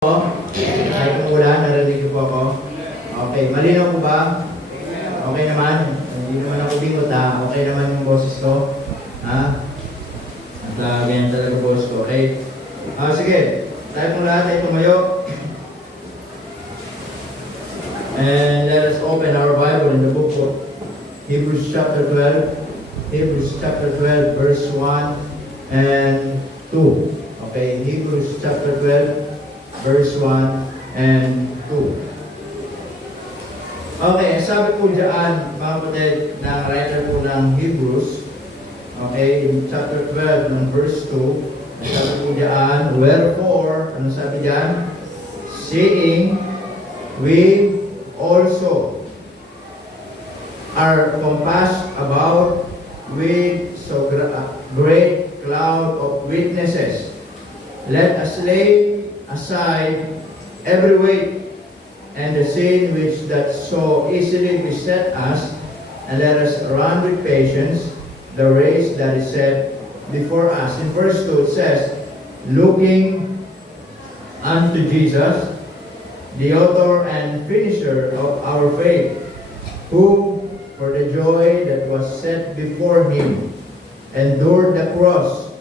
Kahit umulan, narinig niyo po ako? Okay, malinaw po ba? Okay naman? Hindi naman ako bingot ha? Okay naman yung boses ko? Ha? At ganyan talaga boses ko, okay? Sige, tayo po lahat ay tumayo. And let us open our Bible in the book of Hebrews chapter 12. Hebrews chapter 12 verse 1 and 2. Okay, Hebrews chapter 12 verse 1 and 2. Okay, sabi po dyan, mga kapatid, na writer po ng Hebrews, okay, in chapter 12 ng verse 2, sabi po dyan, wherefore, ano sabi dyan? Seeing we also are compassed about with so great cloud of witnesses, let us lay aside every weight and the sin which that so easily beset us, and let us run with patience the race that is set before us. In verse 2 it says, looking unto Jesus, the author and finisher of our faith, who for the joy that was set before him endured the cross,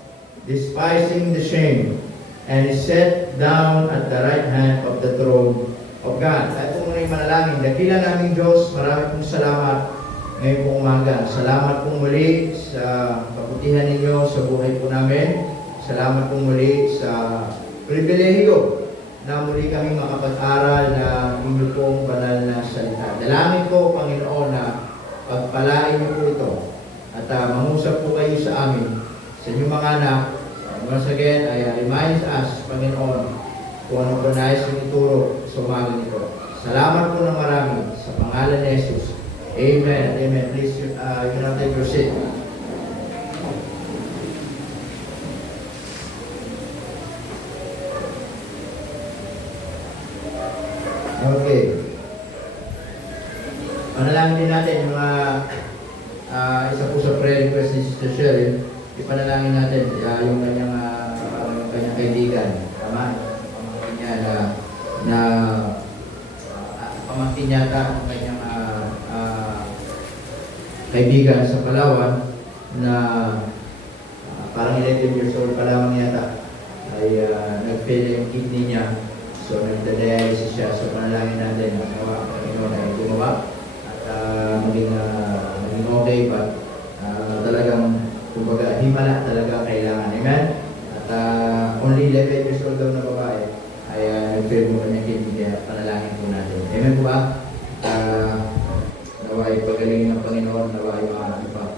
despising the shame, and is set down at the right hand of the throne of God. At kung muna yung manalangin, dakila naming Diyos, marami pong salamat ngayong pong umaga. Salamat pong muli sa kabutihan ninyo sa buhay po namin. Salamat pong muli sa pribilehiyo na muli kami makapag-aral na inyo pong banal na salita. Dalangin ko, Panginoon, na pagpalain niyo po ito at mangusap po kayo sa amin, sa inyong mga anak. Once again, I remind us, Panginoon, kung ano ba nais yung ituro sa umaga nito. Salamat po ng marami sa pangalan ni Jesus. Amen. Amen. Please, you can take your seat. Okay. Panalangin din natin yung mga isa po sa prayer request ni Sister Cheryl. Ipanalangin natin yung kanyang kaibigan. Tama? Pamangkin niya na pamangkin yata ang kanyang kaibigan sa Palawan na parang 11 years old pa lamang yata ay nag-fail yung kidney niya. So nagda-dialysis siya. So panalangin natin na nawa Panginoon ay gumawa at maging okay, but talagang kumbaga, himala talaga kailangan. Amen? At only 11 years old daw na babae ay nag-fail mo kanyang kidney, kaya panalangin po natin. Amen po ba? Nawa ipagaling ng Panginoon, nawa yung ano pa,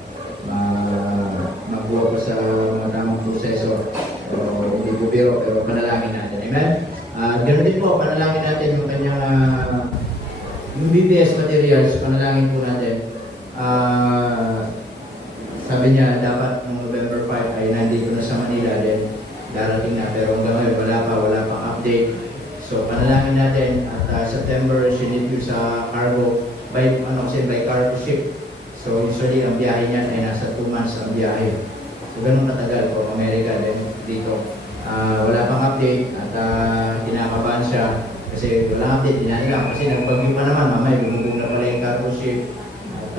mabuha pa sa maraming proseso. So, hindi po biro, pero panalangin natin. Amen? Ganoon din po, panalangin natin yung kanyang yung BPS materials, panalangin po natin. Sabi niya, dapat ng November 5 ay nandito na sa Manila, then darating na. Pero hanggang ngayon, wala pang update. So, panalangin natin at September, sinip yung sa cargo, by cargo ship. So, usually, ang biyahe niya ay nasa 2 months ang biyahe. So, ganun katagal from America, then dito. Wala pang update at kinakabahan siya kasi walang update, dinanilang. Kasi nagpagyo pa naman, mamay, bumubog na pala yung cargo ship.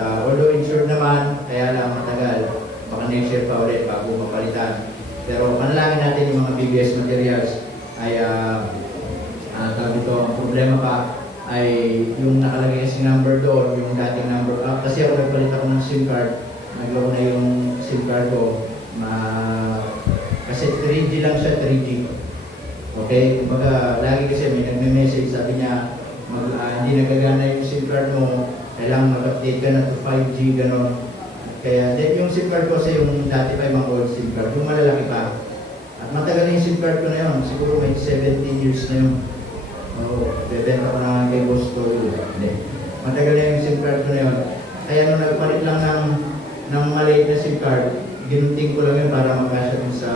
Although insured naman, kaya lang matagal, baka next year pa ulit bago mapalitan. Pero panalangin natin yung mga BBS materials ay ang problema pa ay yung nakalagay yung number doon, yung dating number. Kasi ako nagpalit ako ng SIM card, naglaw na yung SIM card ko, kasi 3G lang siya, 3G. Okay? Kumbaga, lagi kasi may nagme-message, sabi niya, hindi nagagana yung SIM card mo, kailangan mag-update ka na to 5G, gano'n. Kaya, then yung SIM card ko kasi yung dati pa yung mga old SIM card, yung malalaki pa. At matagal na yung SIM card ko na yun, siguro may 17 years na yun. Bebenta ko na kay Boss Toyo. Matagal na yung SIM card ko na yun. Kaya nung nagpalit lang ng maliit na SIM card, ginunting ko lang yun para magkasya dun sa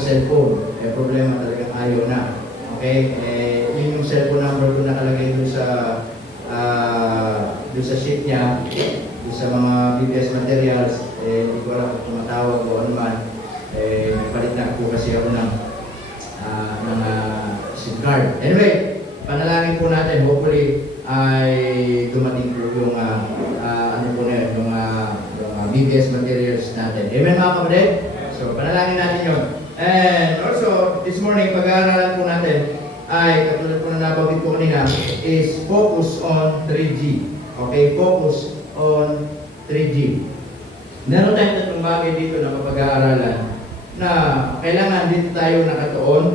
cellphone. Problema talagang ayaw na. Okay? Yun yung cellphone number ko nakalagay dun sa sheet niya, dun sa mga BPS materials, hindi ko alam kung tumatawag o ano man. Nagpalit na po kasi ako ng guard. Anyway, panalangin po natin. Hopefully, ay dumating po yung ano po na yun, yung BBS materials natin. Amen mga kapatid? So, panalangin natin yun. And also, this morning, pag-aaralan po natin ay, katulad po na nabanggit ko kanina, is focus on 3G. Okay? Focus on 3G. Meron tayong tatlong bagay dito na mapag-aaralan na kailangan dito tayo nakatuon,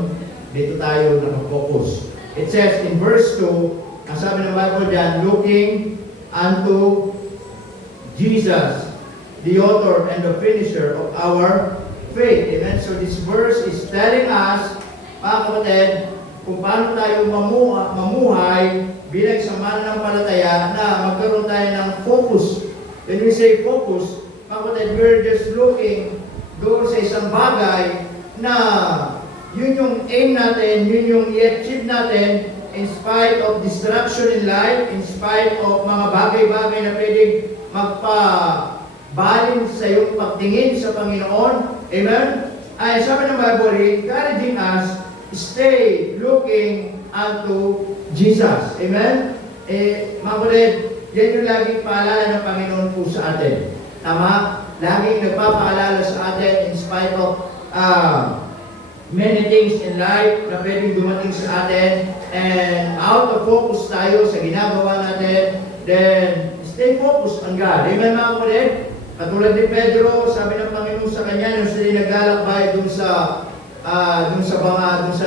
dito tayo nakafocus. It says in verse 2, ang sabi ng Bible dyan, looking unto Jesus, the author and the finisher of our faith. Amen? So this verse is telling us, mga kapatid, kung paano tayo mamuhay bilang isang mananampalataya na magkaroon tayo ng focus. When we say focus, mga kapatid, we're just looking doon sa isang bagay na yun yung aim natin, yun yung i-achieve natin in spite of distraction in life, in spite of mga bagay-bagay na pwedeng magpabalin sa iyong pagtingin sa Panginoon. Amen? Ay sabi ng Bible, encouraging us, stay looking unto Jesus. Amen? Mga kapatid, yan yung laging paalala ng Panginoon po sa atin. Tama? Laging nagpapaalala sa atin in spite of many things in life na pwedeng dumating sa atin, and out of focus tayo sa ginagawa natin, then stay focused on God. Amen mga kapatid? Katulad ni Pedro, sabi ng Panginoon sa kanya, nung sila naglalakbay dun sa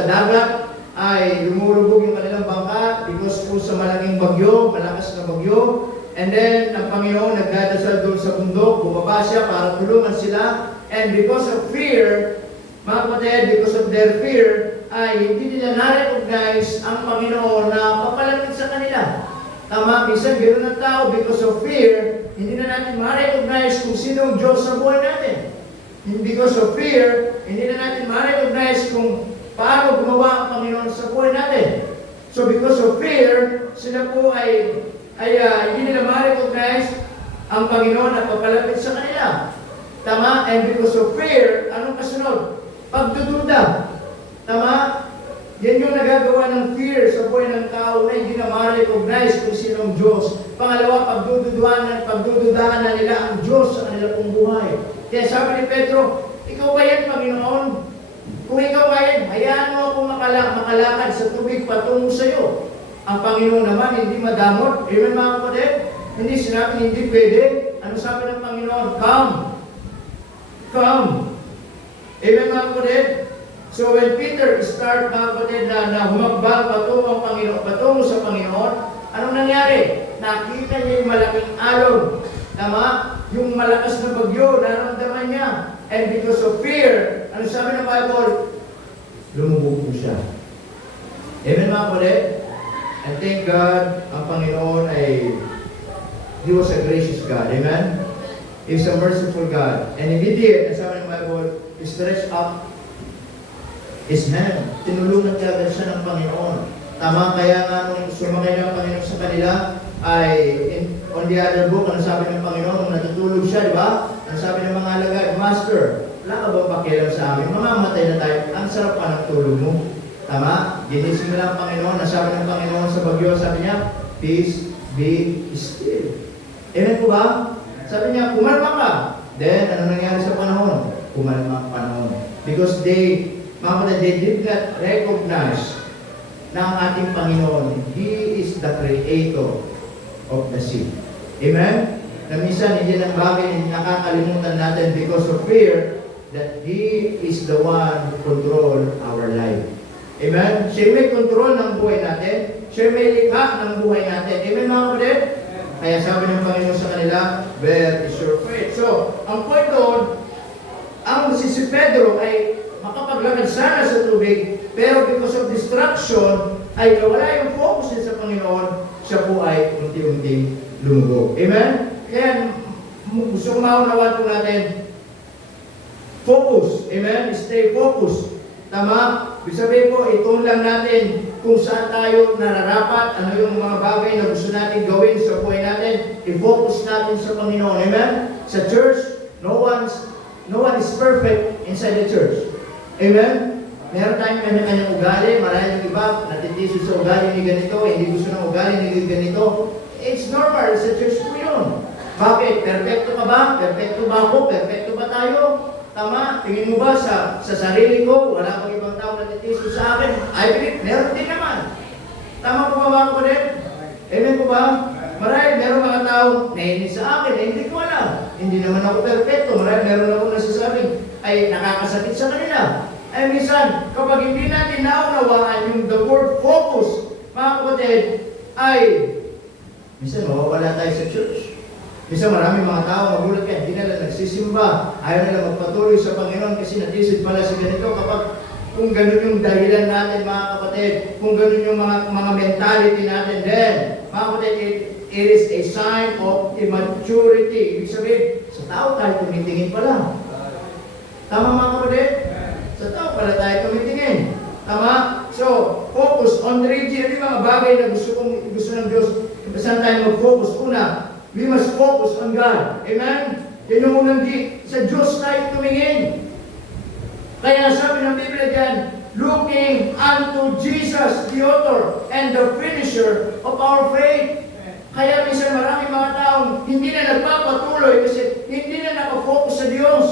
dagat, ay lumulubog yung kanilang bangka because po sa malaking bagyo, malakas na bagyo. And then, ang Panginoon nagdadasal doon sa bundok, bumaba siya para tulungan sila. And because of fear, mga kapatid, because of their fear, ay hindi nila na-recognize ang Panginoon na papalapit sa kanila. Tama, minsan ganoon ang tao, because of fear, hindi na natin ma-recognize kung sino ang Diyos sa buhay natin. Because of fear, hindi na natin ma-recognize kung paano gumawa ang Panginoon sa buhay natin. So because of fear, sila po ay hindi nila ma-recognize ang Panginoon na papalapit sa kanila. Tama? And because of fear, anong kasunod? Pagdududa. Tama? Yan yung nagagawa ng fear sa buhay ng tao na hindi na ma-recognize kung sinong Diyos. Pangalawa, pagdududaan na nila ang Diyos sa kanila pong buhay. Kaya sabi ni Pedro, ikaw ba yan, Panginoon? Kung ikaw ba yan, hayaan mo akong makalakad sa tubig patungo sa iyo. Ang Panginoon naman hindi madamot. Amen mga kapatid? Hindi sinabi hindi pwede. Ano sabi ng Panginoon? Come. Come. Amen mga kapatid? So when Peter start mga kapatid na humagbang patungo sa Panginoon, anong nangyari? Nakita niya yung malaking alon. Tama? Yung malakas na bagyo, naramdaman niya. And because of fear, ano sabi ng Bible? Lumubog po siya. Amen mga kapatid? And thank God, ang Panginoon ay, He was a gracious God. Amen? He is a merciful God. And immediate, ang sabi ng Bible, He stretched up His hand. Tinulungan kagad siya ng Panginoon. Tama, kaya nga nung sumakay ng Panginoon sa kanila, ay, on the other book, ano sabi ng Panginoon, nung natutulog siya, di ba? Ano sabi ng mga alagad, Master, wala ka bang pakialam sa amin? Mamamatay na tayo. Ang sarap pa ng tulog mo. Tama? Ginising nila ang Panginoon. Nasabi ng Panginoon sa bagyo, sabi niya, peace be still. Amen po ba? Sabi niya, kumalma ka. Then, ano nangyari sa panahon? Kumalma ang panahon. Because they did not recognize na ang ating Panginoon, He is the creator of the sea. Amen? Na minsan, hindi ng bagay na nakakalimutan natin because of fear that He is the one who control our life. Amen? Siya may control ng buhay natin. Siya may likha ng buhay natin. Amen mga kapatid? Kaya sabi ng Panginoon sa kanila, where is your faith? So, ang point doon, ang si Pedro ay makapaglakad sana sa tubig, pero because of distraction, ay nawala yung focus niya sa Panginoon, siya po ay unti-unting lumubog. Amen? Kaya, gusto ko maunawaan po natin, focus. Amen? Stay focused. Tama? Ibig sabihin po, ituon lang natin kung saan tayo nararapat, ano yung mga bagay na gusto natin gawin sa buhay natin, i-focus natin sa Panginoon. Amen? Sa church, no one is perfect inside the church. Amen? Meron tayong kanya-kanyang ugali, marahil yung iba, natitisod sa ugali ni ganito, hindi gusto ng ugali ni ganito. It's normal, sa church po yun. Bakit? Perfecto ka ba? Perfecto ba ako? Perfecto ba tayo? Tama? Tingin mo ba sa sarili ko, wala bang ibang tao natitisod sa akin? I believe, meron din naman. Tama po ba mga kapatid? Amen po ba? Marahil meron mga tao nahinis sa akin, hindi ko alam. Hindi naman ako perfecto. Marahil meron ako nasasabing ay nakakasakit sa kanila. Ay minsan, kapag hindi natin naunawaan yung the word focus, mga kapatid, ay minsan mawawala tayo sa church. Minsan maraming mga tao magulat yan, hindi nila nagsisimba, ayaw nila magpatuloy sa Panginoon kasi natisod pala sa ganito. Kapag kung ganun yung dahilan natin mga kapatid, kung ganun yung mga mentality natin, then mga kapatid, it is a sign of immaturity. Ibig sabihin, sa tao tayo tumitingin pala. Tama mga kapatid? Sa tao pala tayo tumitingin. Tama? So, focus on the region. Yung mga bagay na gusto ng Diyos, saan tayo mag-focus? Una, we must focus on God. Amen? Yan yung unang sa Diyos tayo tumingin. Kaya sabi ng Biblia dyan, looking unto Jesus, the author and the finisher of our faith. Kaya minsan maraming mga taong hindi na nagpapatuloy kasi hindi na nakafocus sa Diyos.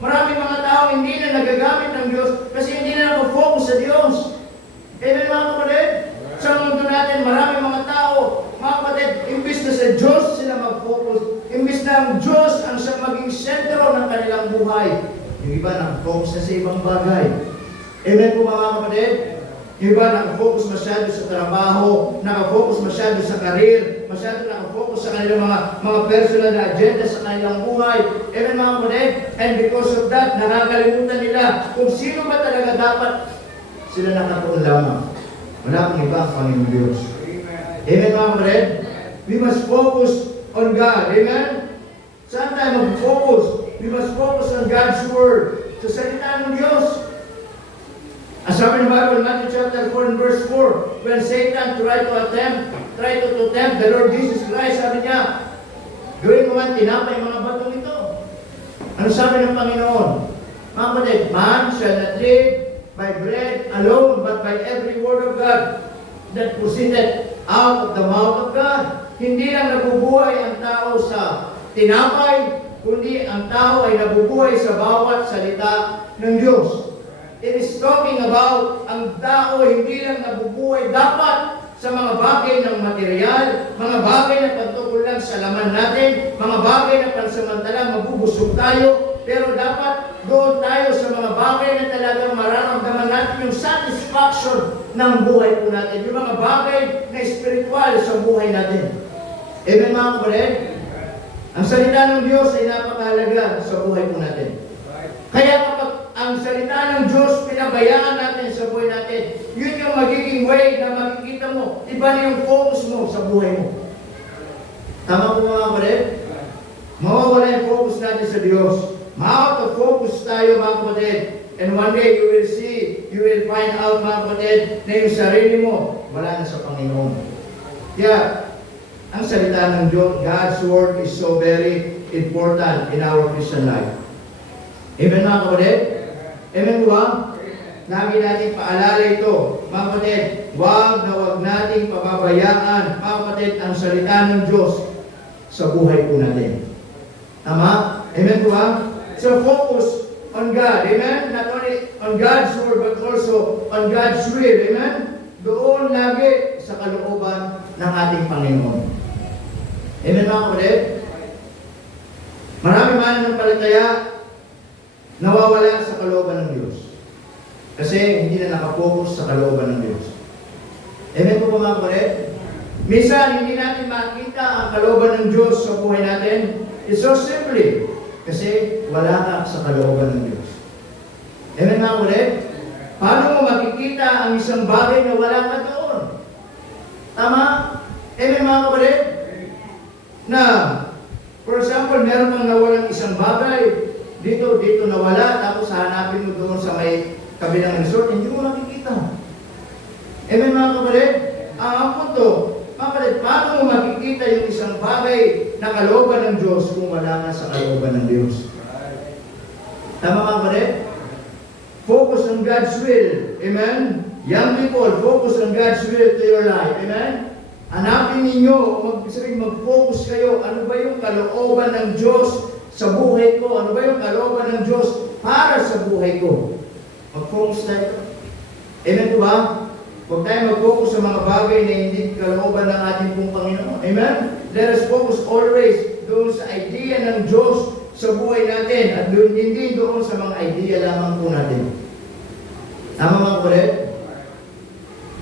Maraming mga tao hindi na nagagamit ng Diyos kasi hindi na nakafocus sa Diyos. Amen mga kapatid? Sa mundo natin, maraming mga tao, mga kapatid, imbis na sa Diyos sila mag-focus, imbis na ang Diyos ang siyang maging sentro ng kanilang buhay. Yung iba nakafocus na sa ibang bagay. Amen po mga kapatid? Yung iba nakafocus masyado sa trabaho, nakafocus masyado sa karir, masyado nakafocus sa kanilang mga personal na agenda sa kanilang buhay. Amen mga kapatid? And because of that, nakakalimutan nila kung sino ba talaga dapat sila nakatuon lamang. Wala pang iba ang Panginoon Diyos. Amen mga kapatid? We must focus on God. Amen? Saan tayo mag-focus? We must focus on God's Word. Sa salita ng Diyos. Ang sabi ng Bible, Matthew chapter 4 and verse 4, when Satan tried to tempt the Lord Jesus Christ, sabi niya, gawin mo man tinapay mga batong ito. Ano sabi ng Panginoon? Mga kapatid, man shall not live by bread alone, but by every word of God that proceeded out of the mouth of God. Hindi lang nabubuhay ang tao sa tinapay, kundi ang tao ay nabubuhay sa bawat salita ng Diyos. It is talking about ang tao hindi lang nabubuhay dapat sa mga bagay ng material, mga bagay na pagtukol lang sa laman natin, mga bagay na pansamantalang mabubusog tayo, pero dapat doon tayo sa mga bagay na talagang mararamdaman natin yung satisfaction ng buhay po natin, yung mga bagay na espiritual sa buhay natin. Amen mga kapatid? Ang salita ng Diyos ay napakahalaga sa buhay po natin. Kaya kapag ang salita ng Diyos pinabayaan natin sa buhay natin, yun yung magiging way na makikita mo, iba na yung focus mo sa buhay mo. Tama po mga kapatid? Mawawala yung focus natin sa Diyos. Ma-out of focus tayo mga kapatid. And one day you will see, you will find out mga kapatid, na yung sarili mo, wala na sa Panginoon. Kaya, ang salita ng Diyos, God's Word is so very important in our Christian life. Amen mga kapatid? Amen ba? Lagi natin paalala ito. Mga kapatid, wag nating pababayaan, mga kapatid, ang salita ng Diyos sa buhay po natin. Tama? Amen ba? So focus on God. Amen? Not only on God's Word, but also on God's will. Amen? Doon lagi sa kalooban ng ating Panginoon. Amen mga kapatid? Marami mananampalataya nawawala sa kalooban ng Diyos. Kasi hindi na nakapokus sa kalooban ng Diyos. Amen po mga kapatid? Minsan, hindi natin makita ang kalooban ng Diyos sa buhay natin. It's so simply, kasi wala ka sa kalooban ng Diyos. Amen mga kapatid? Paano mo makikita ang isang bagay na wala ka doon? Tama? Amen mga kapatid? Na, for example, meron kang nawalang isang bagay, dito nawala, tapos hanapin mo doon sa may kabilang resort, hindi mo makikita. Amen mga kapatid? Ang punto, mga kapatid, paano mo makikita yung isang bagay na kalooban ng Diyos kung wala nga sa kalooban ng Diyos? Tama mga kapatid? Focus on God's will. Amen? Young people, focus on God's will to your life. Amen? Hanapin ninyo, mag-focus kayo, ano ba yung kalooban ng Diyos sa buhay ko? Ano ba yung kalooban ng Diyos para sa buhay ko? Mag-focus tayo. Amen po ba? Huwag tayo mag-focus sa mga bagay na hindi kalooban ng ating pong Panginoon. Amen? Let us focus always doon sa idea ng Diyos sa buhay natin at hindi doon sa mga idea lamang po natin. Tama mga correct?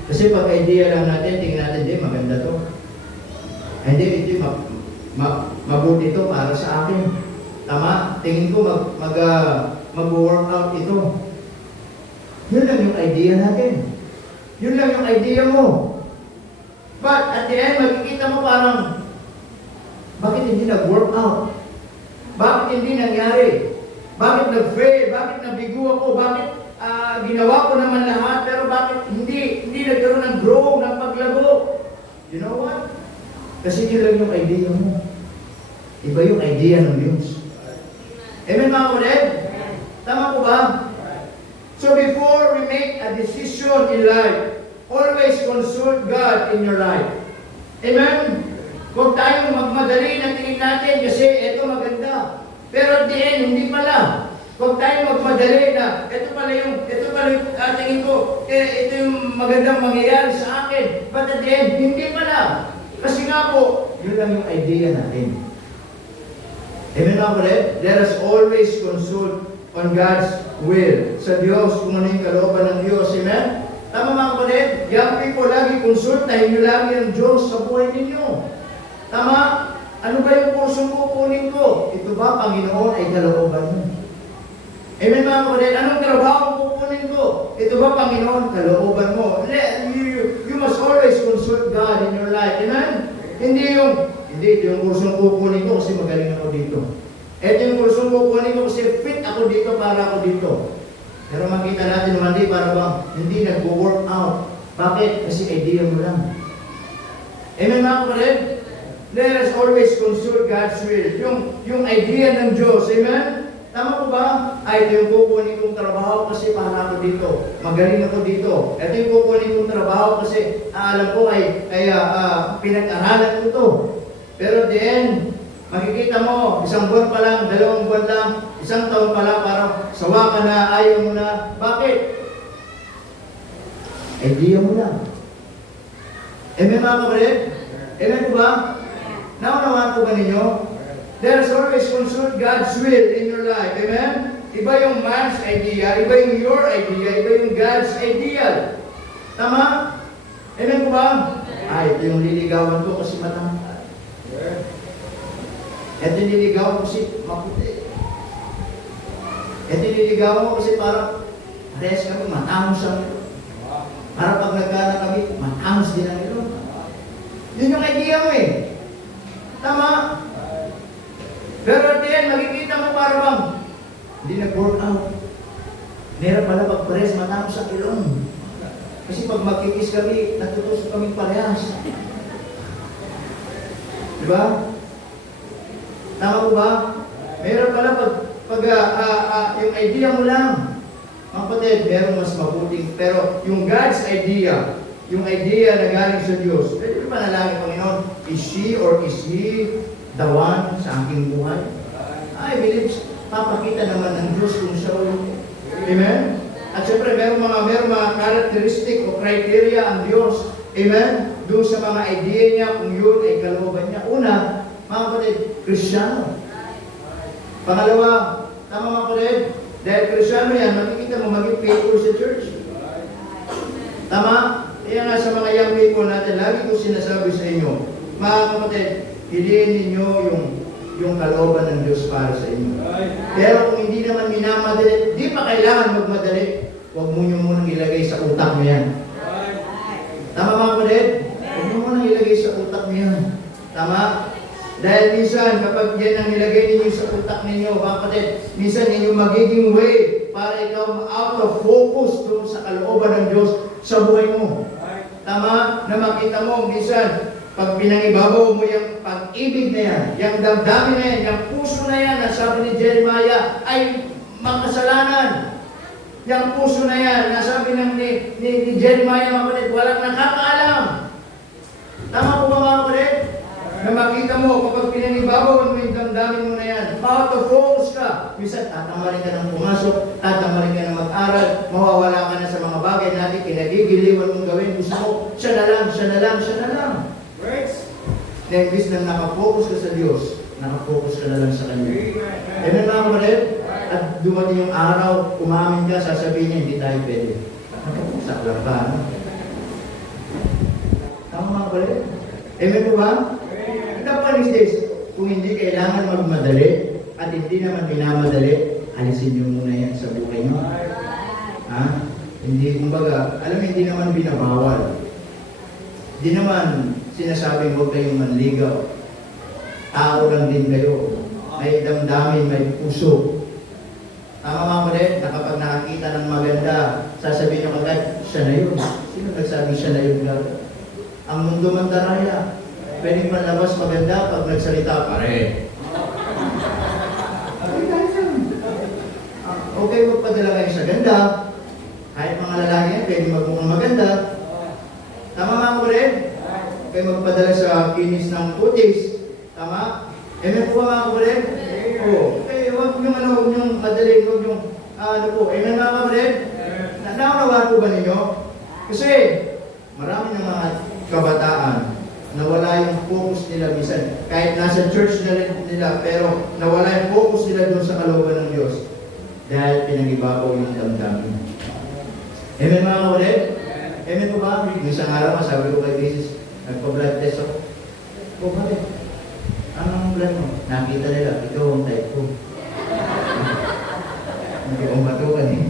Kasi pag idea lang natin, tingin natin, di, maganda to. Hindi, ito, mabuti to para sa akin. Tama? Tingin ko mag-workout ito. Yun lang yung idea natin. Yun lang yung idea mo. But at the end, makikita mo parang, bakit hindi nag-workout? Bakit hindi nangyari? Bakit nag-fail? Bakit nabigo ako? Bakit ginawa ko naman lahat, pero bakit hindi nagkaroon ng grow, ng paglago? You know what? Kasi yun lang yung idea mo. Iba yung idea ng Diyos. Amen mga kapatid? Tama po ba? So before we make a decision in life, always consult God in your life. Amen? Huwag tayong magmadali na tingin natin kasi ito maganda. Pero at the end, hindi pala. Huwag tayong magmadali na ito pala yung tingin ko, ito yung magandang mangyayari sa akin. But at the end, hindi pala. Kasi nga po, yun lang yung idea natin. Amen mga kapatid? Let us always consult on God's will. Sa Diyos, kung ano yung kalooban ng Diyos. Amen? Tama mga kapatid? Young people, lagi konsultahin nyo lagi ang Diyos sa buhay ninyo. Tama? Ano ba yung kursong kukunin ko? Ito ba, Panginoon, ay kalooban mo? Amen mga kapatid? Anong trabaho kukunin ko? Ito ba, Panginoon, kalooban mo? You must always consult God in your life. Amen? Hindi ito yung kursong kukunin ko kasi magaling ako dito. Ito yung kursong kukunin ko kasi fit ako dito para ako dito. Pero makita natin naman para bang hindi nag-work out. Bakit? Kasi idea mo lang. Amen mga kapatid? Let us always consult God's will. Yung idea ng Diyos. Amen? Tama po ba? Ito yung kukunin kong trabaho kasi para ako dito. Magaling ako dito. Ito yung kukunin kong trabaho kasi alam ko ay pinag-aralan ko to. Pero then, makikita mo, isang buwan pa lang, 2 buwan lang, isang taon pa lang, parang sawa ka na, ayaw mo na. Bakit? Idea mo lang. Amen mga kapatid? Amen po ba? Naunawaan po ba ninyo? There's always consult God's will in your life. Amen? Iba yung man's idea, iba yung your idea, iba yung God's ideal. Tama? Amen po ba? Ito yung liligawan ko kasi matangkad. Ito yung liligawan ko kasi maputi. Ito yung liligawan ko kasi parang parehas kami, matangos ang ilo. Para pag nagkana kami, matangos din ang ilo. Yun yung idea mo eh. Tama? Pero at the end, makikita mo para bang hindi nag-work out. Meron pala pag parehas matangos ang ilong. Kasi pag magkikis kami, natutusok kami parehas. Diba? Tama po ba? Meron pala pag yung idea mo lang. Mga kapatid, meron mas mabuting. Pero yung God's idea, yung idea na galing sa Diyos, pwede ba nalangin, Panginoon, is she or is he the one sa aking buhay? I believe, papakita naman ng Diyos kung siya ulit. Amen? At syempre, meron mga characteristic o criteria ang Diyos. Amen? Doon sa mga idea niya, kung yun ay kalooban niya. Una, mga kapatid, Kristiyano. Pangalawa, tama mga kapatid, dahil Kristiyano yan, makikita mo maging faithful sa church. Tama? Kaya nga sa mga young people natin, lagi ko sinasabi sa inyo, mga kapatid, piliin ninyo yung kalooban ng Diyos para sa inyo. Pero kung hindi naman minamadali, di pa kailangan magmadali, huwag mo nyo munang ilagay sa utak mo yan. Tama mga kapatid? Huwag mo munang ilagay sa utak mo yan. Tama? Dahil minsan, kapag yan ang nilagay ninyo sa utak ninyo, mga kapatid, minsan ninyo magiging way para ikaw out of focus doon sa kalooban ng Diyos sa buhay mo. Tama? Na makita mo, minsan, pag pinangibabaw mo yung pag-ibig na yan, yung damdamin na yan, yung puso na yan, na sabi ni Jeremiah, ay makasalanan. Yung puso na yan, nasabi ni Jeremiah mga kapatid, walang nakakaalam. Tama po ba mga kapatid? Na makita mo kapag pinanibabawan mo yung damdamin mo na yan, auto-focus ka. Minsan, tatamarin ka ng pumasok, tatamarin ka ng mag-aral, mawawala ka na sa mga bagay natin, kinagigiliwan mong gawin, gusto mo, siya na lang, siya na lang, siya na lang. Then, bis na nakafocus ka sa Diyos, nakafocus ka na lang sa Kanya. Amen mga kapatid? At dumating yung araw, umamin ka, sasabihin niya, hindi tayo pwede. Saklang ka, ano? Tama mga kapatid? Amen po ba? The point is this, kung hindi kailangan magmadali at hindi naman minamadali, alisin niyo muna yan sa buhay niyo. Ha? Hindi, kumbaga, alam mo, hindi naman binabawal. Hindi naman sinasabing huwag kayong manligaw. Tao lang din kayo. May damdamin, may puso. Tama mga ulit, na kapag nakakita ng maganda, sasabihin niyo kagad, siya na yun. Sino nagsabi siya na yun? Ang mundo mandaraya. Pwedeng panlabas maganda pag nagsalita, pare. Okay, magpadala kayo sa ganda. Kahit mga lalaki yan, pwedeng magmukhang maganda. Tama mga kapatid? Okay, magpadala sa kinis ng kutis. Tama? Amen po mga kapatid? Oo. Okay, huwag niyong madali, huwag niyong, amen mga kapatid? Naunawaan po ba ninyo? Kasi, marami ng mga kabataan, nawala yung focus nila minsan. Kahit nasa church nila, pero nawala yung focus nila doon sa kalooban ng Diyos. Dahil pinag-ibabaw yung damdamin. Amen mga kapatid? Amen po ba? Yung isang araw, sabi ko kay Jesus, nagpa-blood test ako. O bakit? Anong blood mo? Nakita nila, ikaw ang type 2. Hindi ko matukan eh.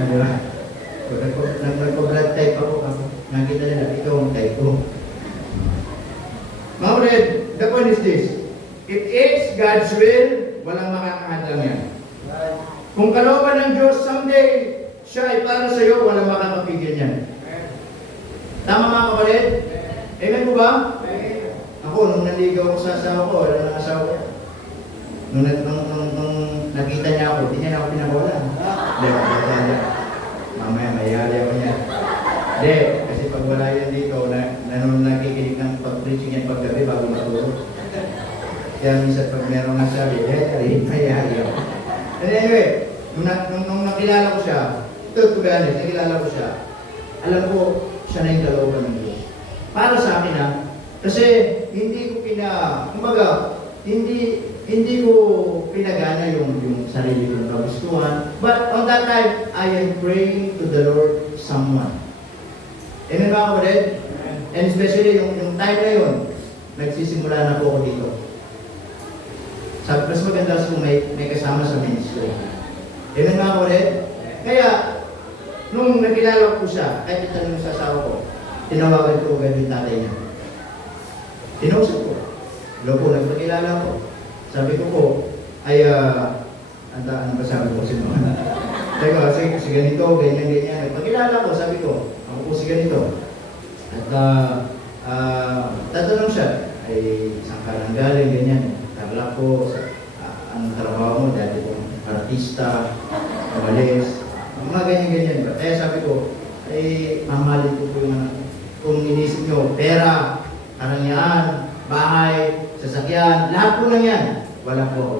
Diba? Nagpa-blood type ako. Nakita nila, ikaw ang type 2. Mga kapatid, the point is this. If it's God's will, walang makakahadlang yan. Kung kalooban ng Diyos, someday, siya ay para sa iyo, walang makakapigil yan. Tama mga kapatid? Amen po ba? Ako, nung naligaw ko sa asawa ko, wala nang asawa ko. Nung nakita niya ako, hindi niya na ako pinawalan. Mamaya, mayayari ako niya. Hindi, kasi pag wala yan dito, nakikinig ng pag-preaching yan paggabi bago matulog. Kaya minsan pag merong nasabi, mayayari ako. And anyway, nung nakilala ko siya, to be honest, nakilala ko siya, alam ko, siya na yung kalooban ng Diyos. Para sa akin kasi hindi ko hindi ko pinagana yung sarili kong kagustuhan. But on that time, I am praying to the Lord someone. Amen mga kapatid? And especially yung time na yun, nagsisimula na po ako dito. Sabi, mas maganda kung may kasama sa ministry. Amen mga kapatid? Kaya, nung nakilala ko siya, kahit itanong sa asawa ko, tinawagan ko agad yung tatay niya. Tinausap ko. Hello po, nagpakilala ko. Sabi ko po, ano ba sabi ko sino? Sabi ko, si ganito, ganyan. Nagpakilala ko, sabi ko, ako po si ganito. At tatanong siya, ay isang karang galing, ganyan. Karla ko, ang trabaho mo, dati kong artista, kawalis, mga ganyan-ganyan. Kaya sabi ko, ay mamahalin ko po yung kung inisip nyo, pera, karangyaan, bahay, sasakyan, lahat po lang yan. Wala po ako.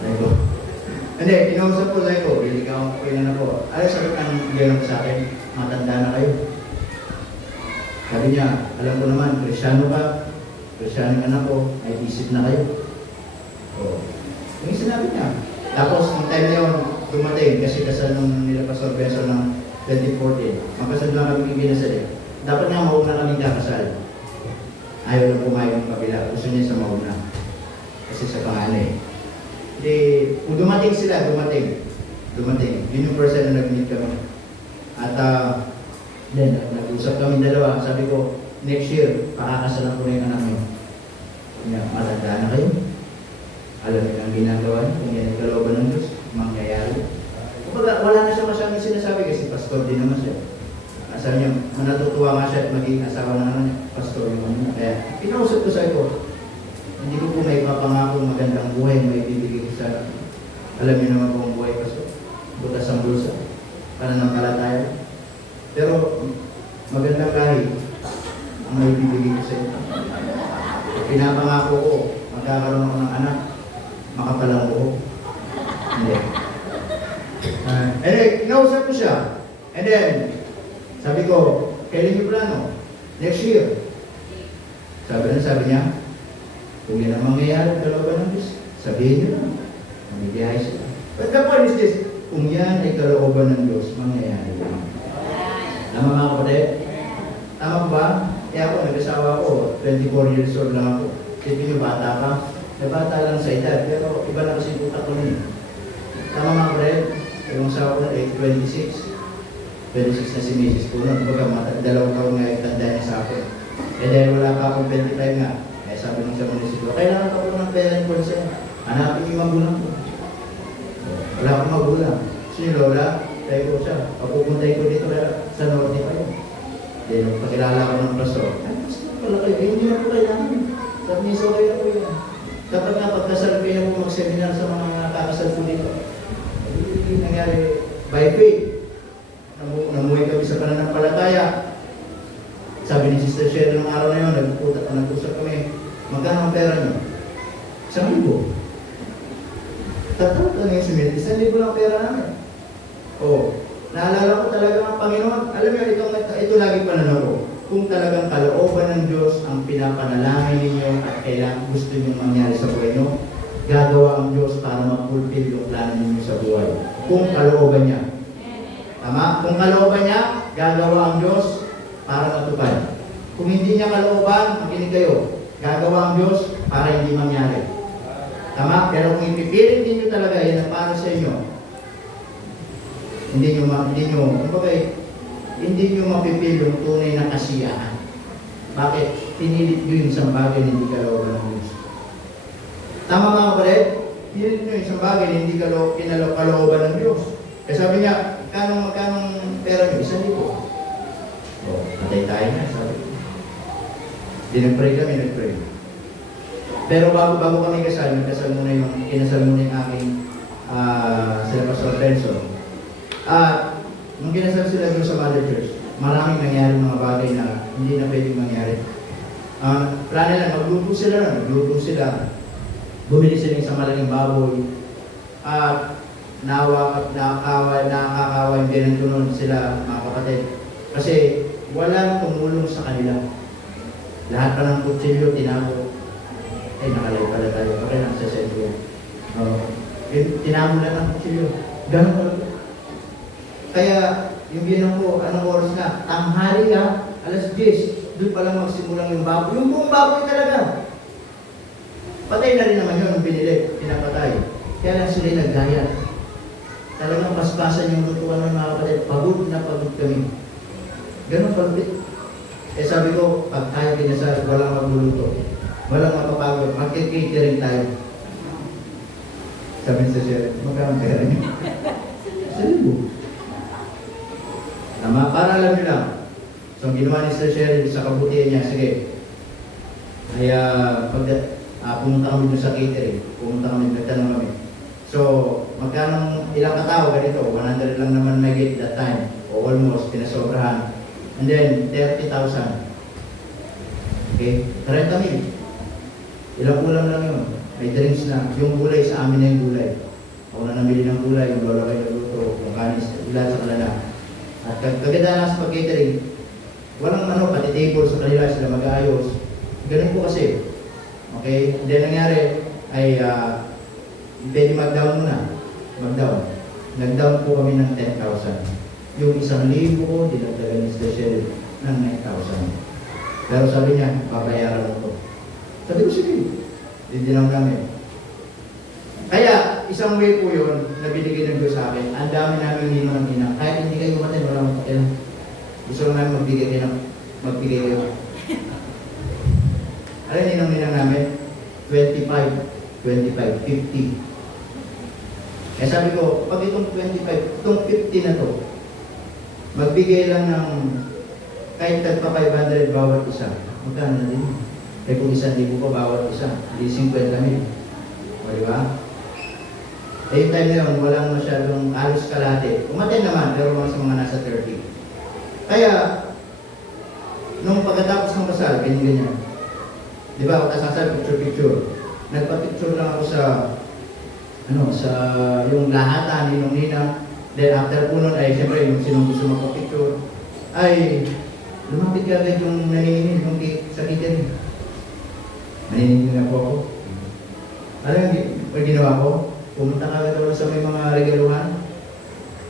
Sabi hindi, kinausap ko sabi ko, bili ka akong kailan ako. Ano sabi ng gano'n sa akin, matanda na kayo. Sabi niya, alam ko naman, Kristyano ka, Kristyano yung anak ko, ay isip na kayo. O, yung sinabi niya. Tapos, yung time na yun, dumating, kasi kasal nung nila Pastor Benson ng 2014. Magkasal lang kami kinasal eh. Dapat nga mauna kami kakasal. Ayaw lang pumayag ng kabila. Gusto niya sa mauna. Kasi sa panganay. Hindi, kung dumating sila, dumating. Yun yung first time na nag-meet kami. At then, nag-usap kami dalawa. Sabi ko, next year, pakakasalan ko na yung anak niyo. Matanda na kayo. Alam niyo ang ginagawa niyo. Kung yan ang kalooban ng Diyos, mangyayari. Wala na siya masyadong sinasabi kasi pastor din naman siya. Sabi niya, natutuwa nga siya at maging asawa na naman niya. Pastor yung ano. Kaya, pinausap ko sa ito. Hindi ko po may papangako magandang buhay, may bibigay ko sa Alam niyo naman kung buhay pa siya. Butas ang bulsa. Pananampalataya. Pero magandang lahi ang may bibigay ko sa inyo. Pinapangako ko, magkakaroon ako ng anak, makapalang ko. Hindi. And then, kinausap ko siya. And then, sabi ko, kailan niyo plano? Next year. Sabi niya, kung yan ang mangyayari, kalooban ng Diyos, sabihin niyo lang. Mamibiyahe sila. But the point is this, kung yan ay kalooban ng Diyos, mangyayari lang. Tama mga kapatid? Tama ba? Kaya ako, nag-asawa ko, 24 years old lang ako. Sipin niyo, bata pa. Bata lang sa edad, pero iba na kasi putak ko niya. Tama mga kapatid? Yung asawa ko na 26. 26 na si Mrs. ko nun. Kumbaga, 2 taon nga yung tanda niya sa akin. Eh dahil wala pa akong 25 nga, eh sabi nung sa munisipyo, kailangan ka po ng parent consent. Hanapin yung magulang ko. Wala akong magulang. Si Lola, tayo ko siya. Papupuntay ko dito sa Norte pa yun. Then, pagkilala ko ng pastor, ay, pastor pala kayo, hindi na po kailangan. Sabi niya, so kayo na po yan. Kapag nga pagkasal kayo na po mag-seminar sa mga kakasal po dito, hindi nangyari by faith. Namuhay kami sa pananampalataya. Sabi ni Sister Sherry ng araw na yun, nag-usap kami, magkano ang pera niyo? 1,000. Tatanong ka ngayon si Mel, 1,000 lang pera namin. Oh, naalala ko talaga ang Panginoon. Alam mo, ito lagi pananaw ko. Kung talagang kalooban ng Diyos ang pinapanalangin ninyo at kailangan gusto niyo mangyari sa buhay niyo, gagawa ang Diyos para mag-fulfill yung plano ninyo sa buhay. Kung kalooban niya. Tama? Kung kalooban niya, gagawa ang Diyos para matupad. Kung hindi niya kalooban, makinig kayo, gagawa ang Diyos para hindi mangyari. Tama? Pero kung ipipilit ninyo talaga yan ang para sa inyo, hindi nyo mapipil yung tunay na kasiyahan. Bakit? Pinilit nyo yung isang bagay na hindi kalooban ng Diyos. Tama mga kapatid? Pinilit nyo yung isang bagay na hindi kalooban ng Diyos. Kaya sabi niya, magkano pera nyo? 1,000. O, patay tayo na, sabi ko. Di nag-pray kami, nag-pray. Pero bago kami kinasal muna yung aking sila Pastor Benson. Nung kinasal sila doon sa Mother Church, maraming nangyari mga bagay na hindi na pwedeng mangyari. Plano lang, magluto sila. Bumili sila sa malaking baboy. Nakakawa din ang tunon sila, mga kapatid. Kasi walang tumulong sa kanila. Lahat pa ng kutsilyo, tinamo. Ay, nakalay pala tayo. Okay lang sa sentro. Tinamo lang ng kutsilyo. Ganun pala. Kaya, yung ginong ko, anong oras na? Tanghali ka, alas 10. Doon palang magsimulang yung baboy. Yung buong baboy talaga. Patay na rin naman yun, yung binili, pinapatay. Kaya lang sila naggaya. Talagang paspasan yung lutuan ng mga kapatid. Pagod na pagod kami. Ganun palpit. Eh sabi ko, pag tayo kinasal, walang magluluto. Walang mapapagod. Magkikitering tayo. Sabi sa siya, magkano pera niyo? 1,000. Tama, para alam nyo lang. So, ang ginawa ni Sir Sherry sa kabutihan niya, sige. Kaya, pumunta kami dun sa catering. Nagtanong kami. So, ilang katao ganito? 100 lang naman may that time. O almost, pinasobrahan. And then, 30,000. Okay? 30,000. Ilang ulam lang yun. May drinks na. Yung gulay, sa amin na yung gulay. Ako na nabili ng gulay, yung lola kayo nagluto, yung kanis, ilan sa kanila. At kaganda na sa pag-catering, walang pati table sa kanila, sila mag-aayos. Ganun po kasi. Okay? Then nangyari ay pwede mag-down muna. Nag-down po kami ng 10,000. Yung 1,000 ko, dinagdagan ni Sir Sheriff ng 9,000. Pero sabi niya, babayaran mo to. Sabi ko, sige. Didinaw namin. Kaya, isang way po yun na binigay ng Diyos sa akin. Ang dami namin ninang-ninang. Kahit hindi kayo matay, wala mong pakilang. Gusto lang namin magbigay kayo. Alam ninang-ninang namin? 25, 50. Kaya sabi ko, pag itong 25, itong 50 na to, magbigay lang ng kahit tagpa 500 bawat isa. Magkano na din? Eh kung 1,000 pa bawat isa, hindi 50,000. O diba? Eh, yung time na yun, walang masyadong alos kalate. Umaten naman, pero mga sa mga nasa 30. Kaya, nung pagkatapos ng kasal, ganyan-ganyan. Di ba, kasasal, picture-picture. Nagpa-picture lang ako sa, sa yung lahatan, ninong-nina. Then after po nun, ay siyempre, yung sinong gusto magpa-picture, ay, lumapit ka agad yung naniningin, yung sa catering. Naniningin na po ako. Alam yung ginawa ko? Pumunta ka agad ako sa may mga regaluhan.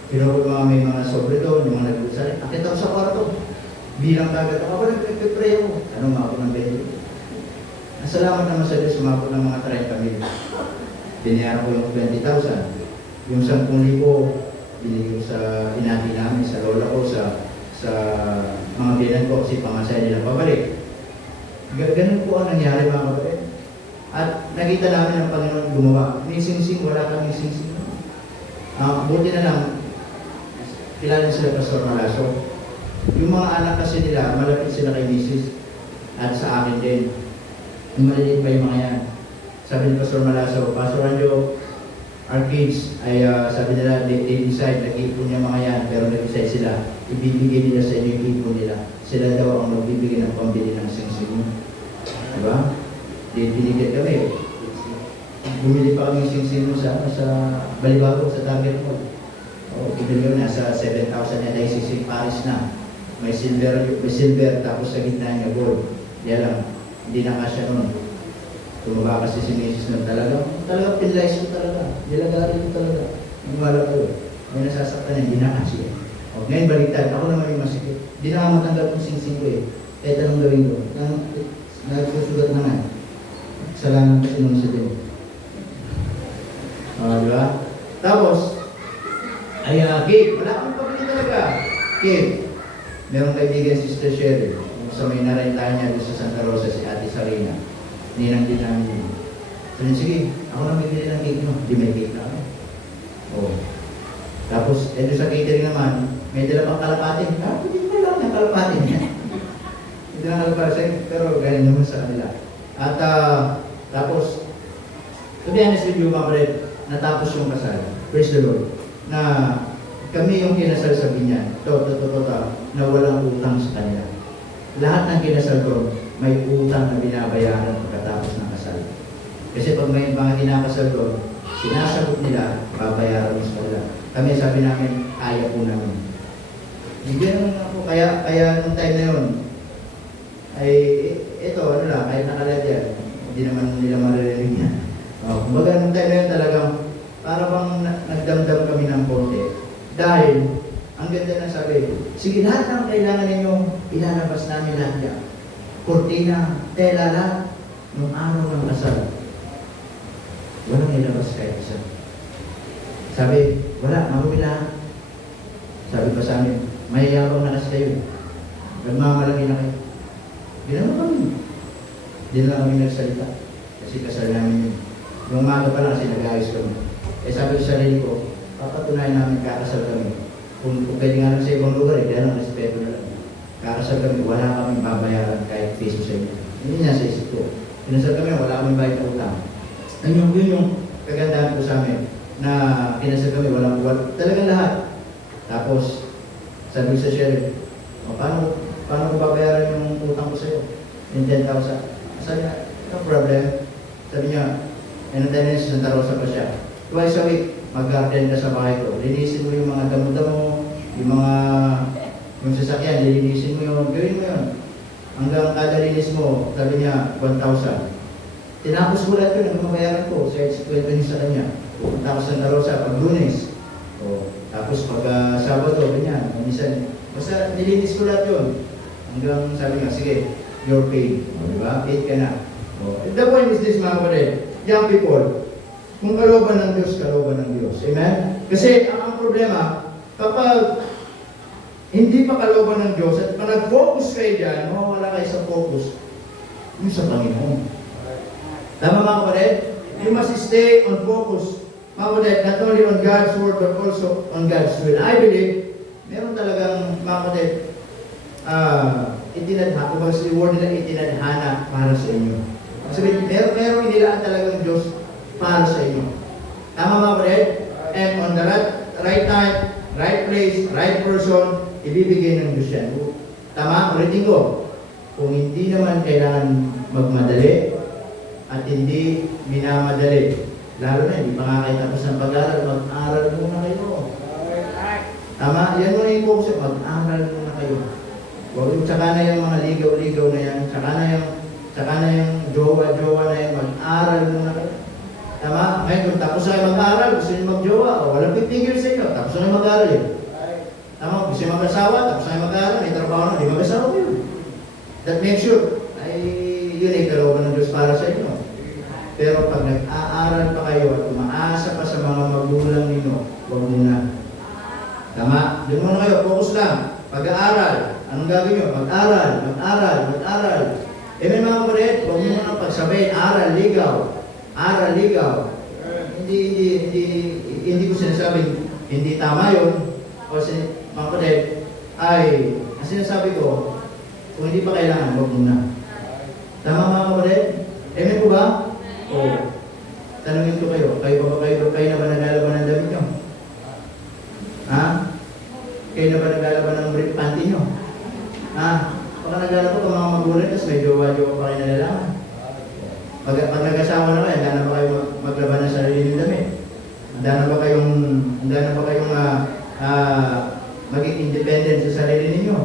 Pinuro ko may mga sobre doon, yung mga nag-usari. Akit ako sa kwarto. Bilang kagad ako, nag-pray ako. Anong mga ako ng benefit? Nasalamat naman sa Diyos, sumapot ng mga 30 mil. Binayaran ko yung 20,000. Yung 10,000, binigay ko sa inati namin, sa lola ko, sa mga binan ko, kasi pangasaya nila pabalik. Ganun po ang nangyari mga kapatid. At nakita namin ang Panginoon gumawa. May singsing, wala kang singsing. Buti na lang, kilala sila Pastor Malaso. Yung mga anak kasi nila, malapit sila kay Mrs. At sa akin din. Yung maliliit pa yung mga yan. Sabi ni Pastor Malaso, Pastor Anjo, our kids, ay sabi nila, they decide, nag-iipon niya mga yan, pero nag-decide sila, ibibigay nila sa inyo yung ipon nila. Sila daw ang magbibigay ng pambili ng singsing mo. Diba? Binigyan kami. Bumili pa kami singsing mo sa Balibago, sa Target Mall. Bumili kami nasa 7,000 na dahil singsing Paris na. May silver, tapos sa gitna niya gold. Kaya lang, hindi na kasya nun. Tumaba kasi si Mrs. na talaga pinlice ko talaga. Nilagari ko talaga. Nagwala ko. May nasasaktan niya, hindi na kasya. Ngayon baliktad, ako naman yung masikip. Hindi na matanggap yung singsing ko eh. Kahit anong gawin ko. Nagsusugat na nga. Salamat kasi nung sa Diyos. Diba? Tapos, ay, Gabe, wala akong pabili talaga. Gabe, merong kaibigan Sister Sherry. Sa may naraintahan niya doon sa Santa Rosa, si Ate Sarina. Ninang din namin yun. Sabi, sige, ako na may bili ng cake mo. Di may cake na ako. Tapos, doon sa catering naman, may dala pang kalapati. Hindi ko lang yung kalapati niya. Hindi na kalapati, pero ganyan naman sa kanila. At, tapos, to be honest with you, mga kapatid, natapos yung kasal. Praise the Lord. Na kami yung kinasal sa binyan. Na walang utang sa kanila. Lahat ng kinasal ko, may utang na binabayaran pagkatapos ng kasal. Kasi pag may mga kinakasal ko, sinasagot nila, babayaran mo sa kanila. Kami sabi namin, kaya po namin. Hindi naman ako, kaya nung time na yun, ay, ito, kahit nakaladya, hindi naman nila maririnig yan. Kumbaga, nung time na yun talagang, para bang nagdamdam kami ng konti. Dahil, ang ganda na sabi, sige, lahat ng kailangan ninyo, ilalabas namin lahat yan. Kurtina, tela lahat, nung araw ng kasal. Walang ilabas kahit isa. Sabi, wala, marumi lahat. Sabi pa sa amin, mayayabang na kasi kayo. Nagmamalaki na kayo. Ginawa kami. Hindi lang kami nagsalita. Kasi kasal namin yun. Yung umaga pa lang kasi nag-ayos kami. Sabi ko sa sarili ko, papatunayan namin kakasal kami. Kung pwede nga lang sa ibang lugar, kaya lang respeto na lang. Kakasal kami, wala kami babayaran kahit peso sa inyo. Hindi niya sa isip ko. Kinasal kami, wala kami bayad na utang. Yun yung kagandahan ko sa amin na kinasal kami, walang talagang lahat. Tapos, sabi ko sa sheriff, paano ko babayaran yung utang ko sa'yo? Yung 10,000. Sabi niya, no problem. Sabi niya, tayo sa Santa Rosa pa siya. Twice a week, mag-garden ka sa bahay ko. Linisin mo yung mga damo-damo, yung sasakyan, linisin mo yun, gawin mo yun. Hanggang kada linis mo, sabi niya, 1,000. Tinapos ko lahat yun, ang mabayaran ko, sa 20 sa kanya. Punta ko sa Santa Rosa, pag Lunes. Tapos pag Sabado, ganyan, minsan. Basta nilinis ko lahat yun. Hanggang sabi nga, sige, you're paid. Diba? Paid ka na. The point is this, mga kapatid, young people, kung kalooban ng Diyos, kalooban ng Diyos. Amen? Kasi ang problema, kapag hindi pa kalooban ng Diyos at nag-focus kayo dyan, mawawala kayo sa focus, yung sa Panginoon. Tama mga kapatid? You must stay on focus. Mga kapatid, not only on God's Word, but also on God's will. I believe, meron talagang mga kapatid, kung ba si word nila, itinadhana para sa inyo. Sabihin, meron inilaan talagang Diyos para sa inyo. Tama mga kapatid? And on the right time, right place, right person, ibibigay ng Diyos yan. Tama? Ulitin ko. Kung hindi naman kailangan magmadali at hindi minamadali, lalo na hindi pa nga kayo tapos ng pag-aaral, mag-aaral muna kayo. Tama? Yan muna yung focus, mag-aaral muna kayo. Huwag yung tsaka na yung mga ligaw-ligaw na yan, tsaka na yung jowa-jowa na yan, mag-aaral muna kayo. Tama? Ngayon, kung tapos na kayo mag-aaral, gusto nyo mag-jowa, o walang pipigil sa inyo, tapos na kayo mag-aaral yun. Tama? Gusto nyo mag-asawa, tapos na kayo mag-aaral, may trabaho na, di mag-asawa kayo. That makes sure, ay yun ay kalooban ng Diyos para sa inyo. Pero pag nag-aaral pa kayo at umaasa pa sa mga magulang ninyo, huwag muna. Tama? Doon muna kayo, focus lang. Pag-aaral. Anong gagawin nyo? Mag-aral, mag-aral, mag-aral. Eh may mga kapatid, huwag nyo muna pagsabihin, aral, ligaw. Aral, ligaw. Hindi ko sinasabing hindi tama yun. O mga kapatid, ay, ang sinasabi ko, kung hindi pa kailangan, huwag muna. Tama mga kapatid? Amen po ba? O, tanungin ko kayo, kayo na ba naglalaban ng damit nyo? Ha? Kayo na ba naglalaban ng brief panty nyo? Ha? Baka naglalaban ko mga magulang, tapos may jowa-jowa pa kayo nalalaman. Pag nag-asawa na kayo, handa na ba kayo maglaban ng sarili ng damit? Handa na ba kayong maging independent sa sarili ninyo?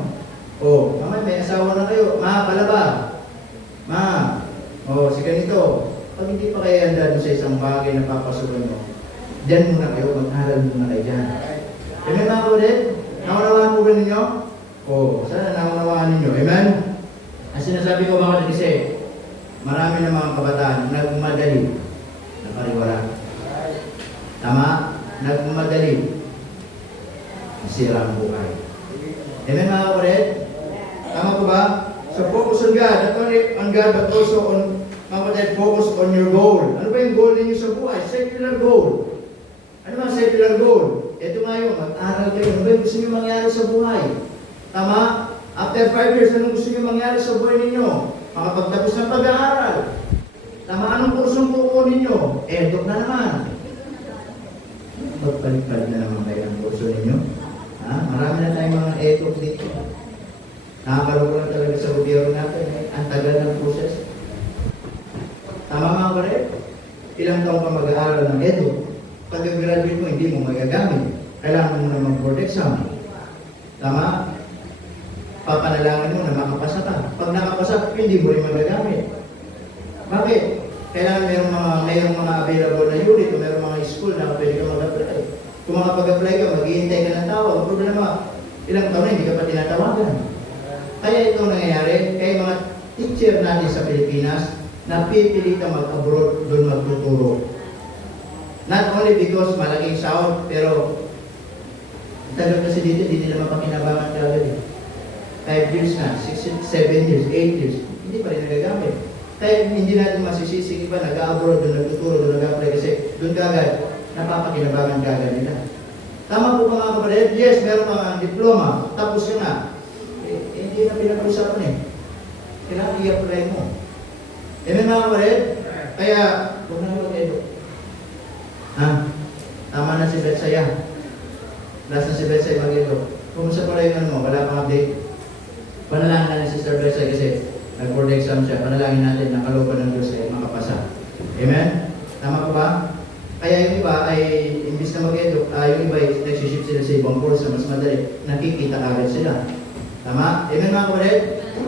O, mamay, may asawa na kayo. Ma, palaba. Ma, o, si ganito. Pag hindi pa kayo handa sa isang bagay na papasukan nyo, dyan muna kayo, mag-aral muna kayo dyan. Amen mga kapatid? Naunawaan mo ba ninyo? O, sana naunawaan ninyo. Amen? Ang sinasabi ko mga kapatid kasi, marami ng mga kabataan nagmadali na pariwara. Tama? Nagmadali. Sira ang buhay. Amen mga kapatid? Tama po ba? So focus on God, not only on God but also on, mga kapatid, focus on your goal. Ano ba yung goal ninyo sa buhay? Secular goal. Ano ba secular goal? Ito nga yun, mag-aral kayo. Ano ba yung gusto nyo mangyari sa buhay? Tama? After 5 years, anong gusto nyo mangyari sa buhay ninyo? Makapagtapos ng pag-aaral. Tama, anong kursong kukunin nyo? Edok na naman. Magpalit-palit na naman kayo ang kurso ninyo. Ha? Marami na tayong mga edok dito. Nakakaloko lang talaga sa gobyerno natin. Ang tagal ng process. Tama mga kapatid? Ilang taong ka mag-aaral ng edok? Pag-graduate mo, hindi mo magagamit. Kailangan mo na mag-board exam. Tama? Papanalangin mo na makapasa ka. Pag nakapasa, hindi mo rin magagamit. Bakit? Kailangan mayroong mga available na unit o mayroong mga school na pwede ka mag-apply. Kung makapag-apply ka, maghihintay ka ng tawag. Ang problema, ilang taon na hindi ka pa tinatawagan. Kaya ito nangyayari, kaya mga teacher natin sa Pilipinas, napipilitan mag-abroad, doon magtuturo. Not only because malaking sahod, pero tagal kasi dito, hindi nila mapakinabangan kagad. 5 years na, 6, 7 years, 8 years, hindi pa rin nagagamit. Kaya hindi natin masisising iba, nag-abroad, doon nagtuturo, doon nag-apply, kasi doon kagad, napapakinabangan kagad nila. Tama po ba mga kapatid? Yes, meron mga diploma, tapos yun na. Hindi na pinag-usapan eh. Kailangan i-apply mo. Amen mga kapatid? Kaya, huwag na mag-edo. Ha? Tama na si Betsaya. Last na si Betsaya mag-edo. Kumusta pala yung mo? Wala pang update. Panalangin natin si Sister Betsaya kasi nag-board exam siya. Panalangin natin na kalooban ng Diyos ay makapasa. Amen? Tama po ba? Kaya yung iba ay, imbis na mag-edo, yung iba ay nagsiship sila sa ibang course na mas madali. Nakikita agad sila. Tama? Amen mga kapatid?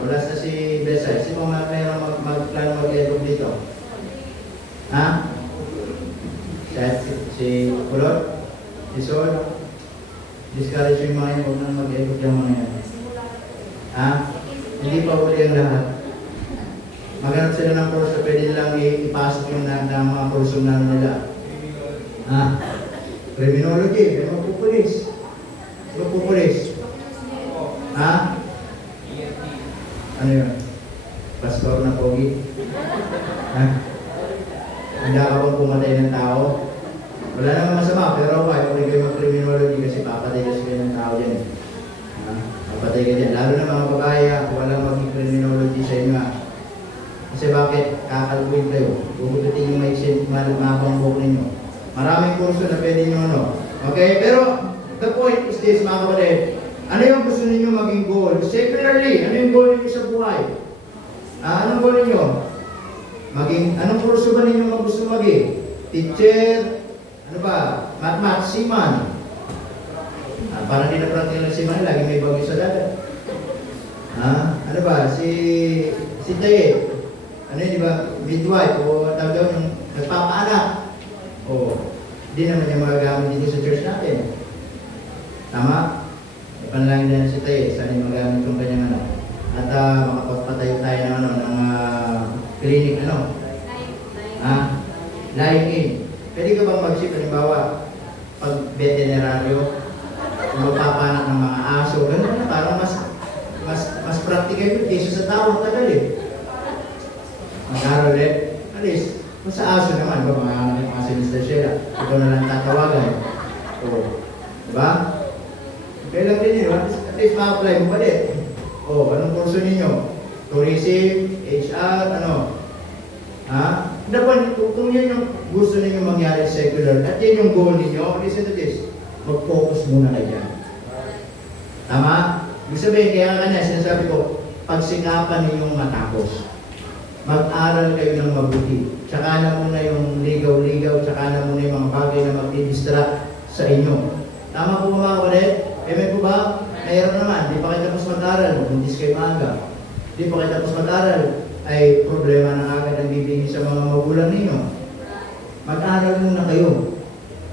Last na si Betsaya. Sino mayroong magplano mag-edo dito? Ha? Si Kulot? Si Sol? Discourage yung mga yun, huwag nang mag-edit yung mga yan. Ha? Hindi pa huli ang lahat. Maghanap sila ng kurso, pwede nilang ipasok yung mga kurso namin nila. Ha? Criminology, may magpupulis. Magpupulis. Ha? Ano yun? Pastor na pogi? Ha? Handa ka bang pumatay ng tao? Wala naman masama, pero ayaw rin kayo mag-criminology kasi papatay kasi kayo ng tao dyan. Papatay ka dyan. Lalo na mga babae, walang maging criminology sa inyo. Kasi bakit? Kakalbuin kayo. Bubututin yung mabang buhok ninyo. Maraming kurso na pwede nyo, ano. Okay? Pero, the point is this, mga kapatid. Ano yung gusto ninyo maging goal? Secularly, ano yung goal ninyo sa buhay? Anong goal ninyo? Anong kurso ba ninyo gusto maging? Teacher, ano ba? Math, seaman. Parang di na practical ng seaman, lagi may bagay sa dagat. Ano ba? Si Taye. Ano yun, di ba? Midwife o tawag daw yung nagpapaanak. Di naman niya magagamit dito sa church natin. Tama? Panalangin na si Taye, sana yung magamit yung kanyang ano. At makapagpatayo tayo ng clinic, lying in. Pwede ka bang mag-ship, halimbawa, pag veterinaryo, magpapanak ng mga aso, gano'n na, parang mas practical yun kaysa sa tao, tagal eh. Mag-aral ulit. At least, kung sa aso naman, mga sinistar siya, ito na lang tatawagan. Diba? Okay lang din yun, at least ma-apply mo pa din. Anong kurso ninyo? Tourism, HR, Dapat kung yun yung gusto ninyo mangyari secular, at yun yung goal ninyo, listen to this, mag-focus muna kayo dyan. Tama? Ibig sabihin, kaya nga sinasabi ko, pagsikapan ninyong matapos. Mag-aral kayo ng mabuti. Tsaka na muna yung ligaw-ligaw, tsaka na muna yung mga bagay na mag-distract sa inyo. Tama po mga kapatid? Amen po ba? Mayroon naman, di pa kayo tapos mag-aral, buntis kayo maaga. Di pa kayo tapos mag-aral, ay problema na agad ang bibigay sa mga magulang ninyo. Mag-aral muna kayo.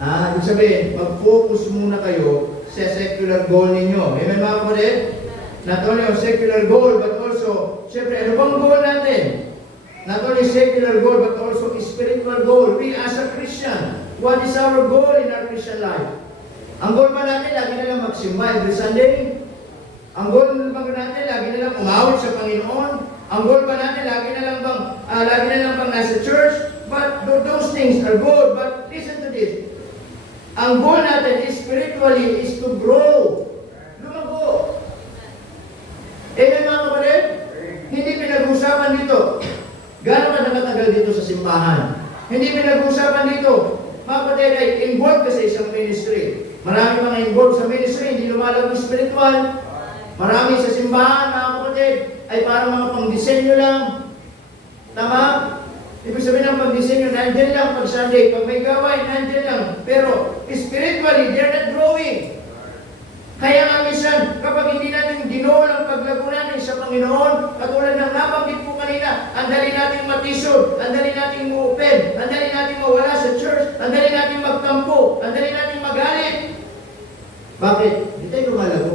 Ibig sabihin, mag-focus muna kayo sa secular goal ninyo. Amen mga kapatid? Not only on secular goal, but also, siyempre, ano bang goal natin? Not only secular goal, but also spiritual goal. We as a Christian, what is our goal in our Christian life? Ang goal ba natin, lagi na lang magsimba every Sunday? Ang goal ba natin, lagi na lang umawit sa Panginoon? Ang goal ba natin, lagi na lang bang nasa church? But those things are good. But listen to this. Ang goal natin is spiritually is to grow. Lumago. Amen mga kapatid? Hindi pinag-usapan dito. Gano'n ka nakatagal dito sa simbahan? Hindi pinag-usapan dito. Mga kapatid ay involved ka sa isang ministry. Marami mga involved sa ministry, hindi lumalago spiritual. Marami sa simbahan, mga kapatid, ay parang mga pang-disenyo lang. Tama? Ibig sabihin ng pag-disenyo, nandyan lang pag Sunday. Pag may gawain, nandyan lang. Pero spiritually, they're not growing. Kaya nga minsan, kapag hindi natin ginol ang paglago natin sa Panginoon, katulad ng nabanggit po kanina, ang dali nating matisod, ang dali nating ma-open, ang dali nating mawala sa church, ang dali nating magtampo, ang dali nating magalit. Bakit? Hindi tayo lumalago.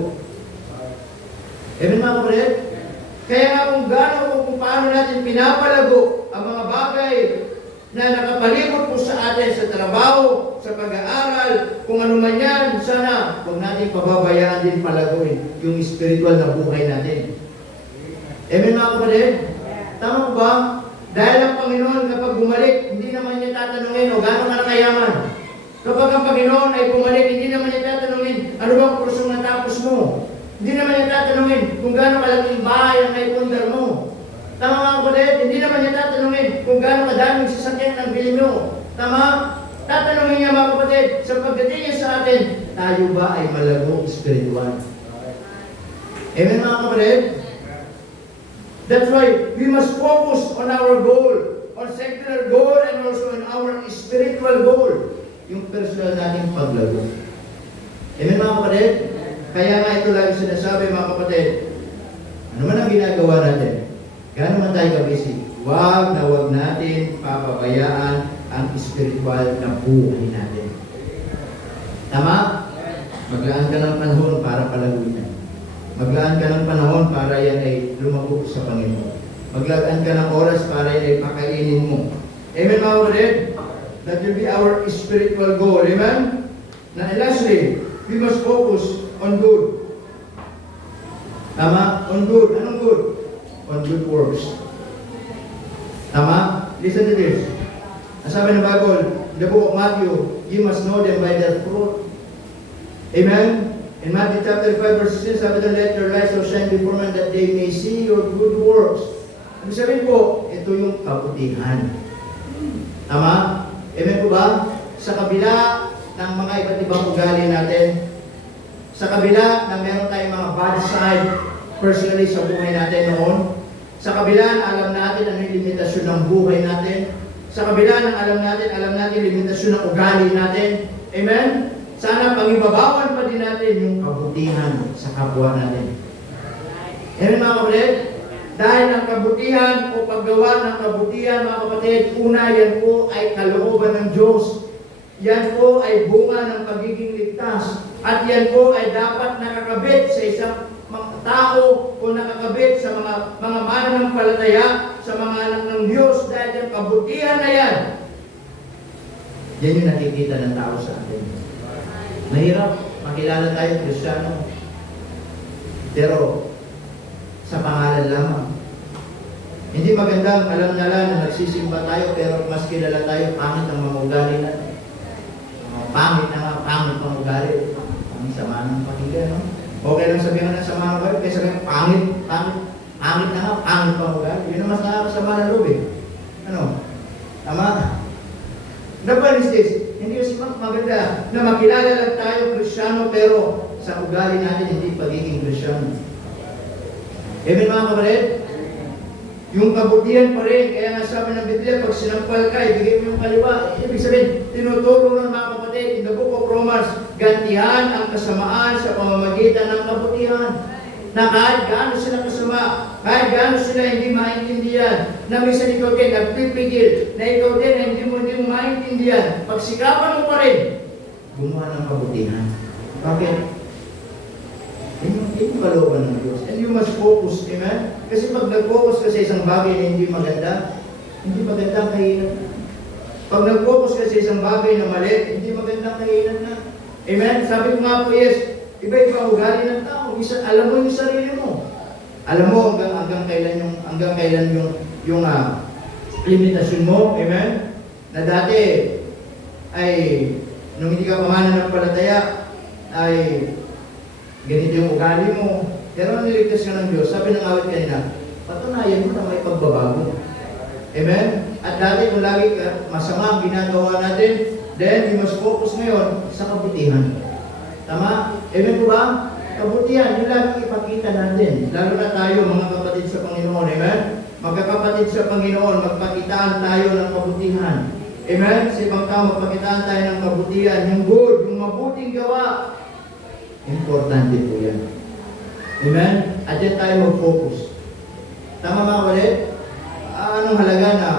Amen mga kapatid? Kaya nga kung paano natin pinapalago ang mga bagay na nakapalibot po sa atin sa trabaho, sa pag-aaral, kung ano man yan, sana huwag natin pababayaan din palaguin yung spiritual na buhay natin. Amen mga kapatid? Tama po ba? Dahil ang Panginoon kapag bumalik, hindi naman niya tatanungin o gano'n ka kayaman. Kapag ang Panginoon ay bumalik, hindi naman niya tatanungin ano bang kursong natapos mo. Hindi naman niya tatanungin kung gano'n kalaking bahay ang naipundar mo. Tama mga kapatid? Hindi naman niya tatanungin kung gano'n kadaming sasakyan ang bili mo. Tama? Tatanungin niya mga kapatid, sa pagdating niya sa atin, tayo ba ay malago spiritual? Amen mga kapatid? That's why we must focus on our goal, on secular goal and also on our spiritual goal, yung personal nating paglago. Amen mga kapatid? Kaya nga ito lagi sinasabi mga kapatid, ano man ang ginagawa natin, gaano man tayo kabisi, huwag natin papabayaan ang spiritual na buhay natin. Tama? Maglaan ka ng panahon para palaguin yan. Maglaan ka ng panahon para yan ay lumago sa Panginoon. Maglaan ka ng oras para yan ay pakainin mo. Amen mga kapatid? That will be our spiritual goal. Amen? Now lastly, we must focus on good. Tama? On good. Anong good? On good works. Tama? Listen to this. Ang sabi ng Bible, in the book of Matthew, you must know them by their fruit. Amen? In Matthew chapter 5 verse 6, sabi doon, let your light so shine before men that they may see your good works. Ang sabihin po, ito yung kabutihan. Tama? Amen po ba? sa kabila ng mga iba't ibang ugali natin, sa kabila na meron tayong mga bad side personally sa buhay natin noon, sa kabila na alam natin ano yung limitasyon ng buhay natin, sa kabila ng alam natin limitasyon ng ugali natin, amen? Sana pangibabawan pa din natin yung kabutihan sa kapwa natin. Amen mga kapatid? Dahil ang kabutihan o paggawa ng kabutihan mga kapatid, una yan po ay kalooban ng Diyos. Yan po ay bunga ng pagiging ligtas. At yan po ay dapat nakakabit sa isang mga tao o nakakabit sa mga mananampalataya, sa mga anak ng Diyos, dahil yung kabutihan na yan. Yan yung nakikita ng tao sa atin. Mahirap makilala tayo Kristiyano. Pero sa pangalan lamang. Hindi magandang alam-nala na nagsisimba tayo pero mas kilala tayo, pangit ang mga ugali natin. Pangit ang ugali. Ang sama ng pakinggan, no? Okay lang sabihin ng sama ng ugali, kaya sabihin, pangit ang ugali. Yun ang mas nakakasama ng loob eh. Ano? Tama? The point is this, hindi kasi maganda na makilala lang tayo Kristiyano pero sa ugali natin hindi pagiging Kristiyano. Amen mga kapatid? Yung kabutihan pa rin, kaya nga sabi ng Biblia, pag sinampal ka, ibigay mo yung kaliwa. Ibig sabihin, tinuturo ng mga kapatid, in the book of Romans, gantihan ang kasamaan sa pamamagitan ng kabutihan. Na kahit gaano sila kasama, kahit gaano sila hindi maintindihan, na minsan ikaw din nagpipigil, na ikaw din na hindi mo maintindihan, pagsikapan mo pa rin, gumawa ng kabutihan. Bakit? Hindi kalooban ng Diyos. And you must focus, amen? Kasi pag nag-focus ka sa isang bagay na hindi maganda ang kahinan. Pag nag-focus ka sa isang bagay na mali, hindi maganda ang kahinan na. Amen? Sabi ko nga po, yes, iba-iba ugali ng tao. Alam mo yung sarili mo. Alam mo hanggang kailan yung limitasyon mo, amen? Na dati ay nung hindi ka pamananampalataya ay ganito yung ugali mo. Pero niligtas ka ng Diyos, sabi ng awit kanina, patunayan mo na may pagbabago. Amen? At dati kung lagi ka, masama ang ginagawa natin, then we must focus ngayon sa kabutihan. Tama? Amen po ba? Kabutihan, yung lagi ipakita natin. Lalo na tayo, mga kapatid sa Panginoon. Amen? Magkakapatid sa Panginoon, magpakitaan tayo ng kabutihan. Amen? Sa ibang tao, magpakitaan tayo ng kabutihan. Yung good, yung mabuting gawa. Importante po yan. Amen? At yan tayo mag-focus. Tama mga kapatid? Anong halaga na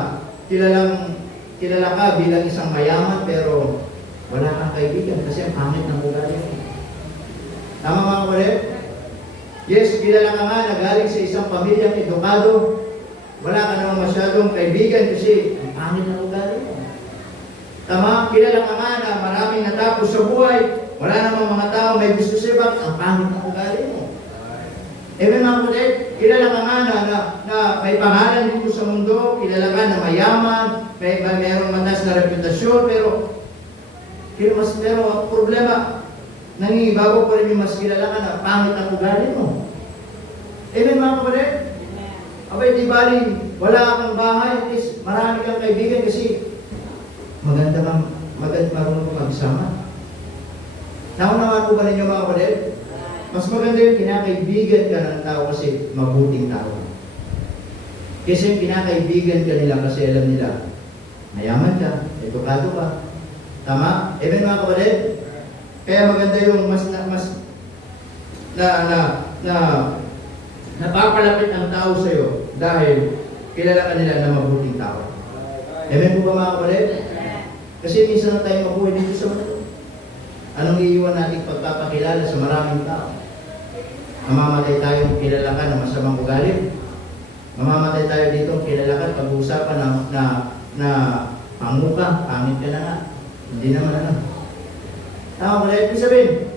kilala ka bilang isang mayaman pero wala kang kaibigan kasi ang pangit ng ugali mo. Tama mga kapatid? Yes, kilala ka nga na galing sa isang pamilyang edukado, wala ka namang masyadong kaibigan kasi ang pangit ng ugali mo. Tama? Kilala ka nga na maraming natapos sa buhay, wala namang mga tao may gusto sibak, ang pangit ng ugali mo. Amen mga kapatid? Kilala ka nga na may pangalan dito sa mundo, kilala ka na mayaman, mayroong matas na reputasyon, pero ang problema, nangingibabaw pa rin yung mas kilala ka na pangit ang ugali mo. Amen mga kapatid? Abay, di bali, wala kang bahay, at least marami kang kaibigan kasi maganda marunong kang magsama. Naunawa po ba ninyo mga kapatid? Mas maganda yung kinakaibigan ka ng tao kasi mabuting tao. Kasi yung kinakaibigan ka nila kasi alam nila, mayaman ka, edukado ka. Tama? Amen mga kapatid? Kaya maganda yung napapalapit ang tao sa iyo dahil kilala ka nila na mabuting tao. Amen po ba mga kapatid? Kasi minsan na tayo mabuhay dito sa mundo. Anong iiwan nating pagpapakilala sa maraming tao? Mamamatay tayo kung kilala ka na masamang ugali. Mamamatay tayo dito kung kilala ka pag-uusapan na pango ka, pangit ka na nga. Hindi naman ano. Tama ba? Ibig sabihin,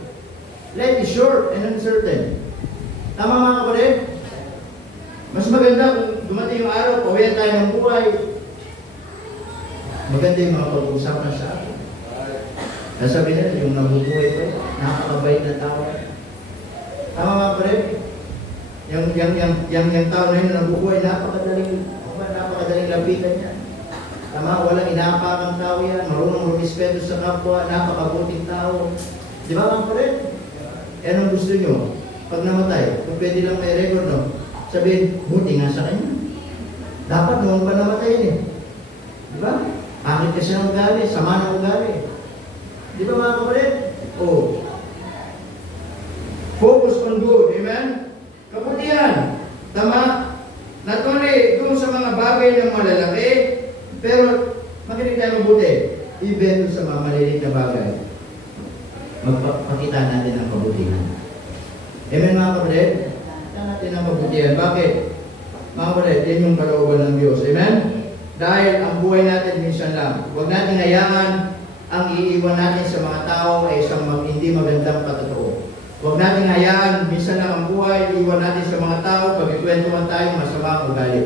life is short and uncertain. Tama mga kapatid? Mas maganda kung dumating yung araw, pawihan tayo ng buhay. Maganda yung mga pag-uusapan sa atin. Nasabi nila, yung nabubuhay ko, nakakabait na tao. Tama mga kapatid? Yung tao na yun na nabubuhay, napakadaling lapitan niya. Tama, walang inaapakang tao yan, marunong rumispeto sa kapwa, napakabuting tao. Di ba mga kapatid? Eh, anong gusto nyo? Pag namatay, kung pwede lang may record, no? Sabihin, buti nga sa kanya. Dapat noon pa namatay eh. Di ba? Pangit kasi ng ugali, sama ng ugali. Di ba mga kapatid? Oh. Focus on good, amen? Kabutihan. Tama? Not only doon sa mga bagay ng malalaki, pero makinig tayo mabuti. Even sa mga maliliit na bagay, magpakita natin ang kabutihan. Amen mga kapatid? Pakita natin ang kabutihan. Bakit? Mga kapatid, yan yung kalooban ng Diyos. Amen? Dahil ang buhay natin minsan lang. Huwag natin hayaan ang iiwan natin sa mga tao ay isang hindi magandang patotoo. Huwag natin hayaan, minsan lang ang buhay, iiwan natin sa mga tao, pag-ikwentuhan tayo, masama ang ugali.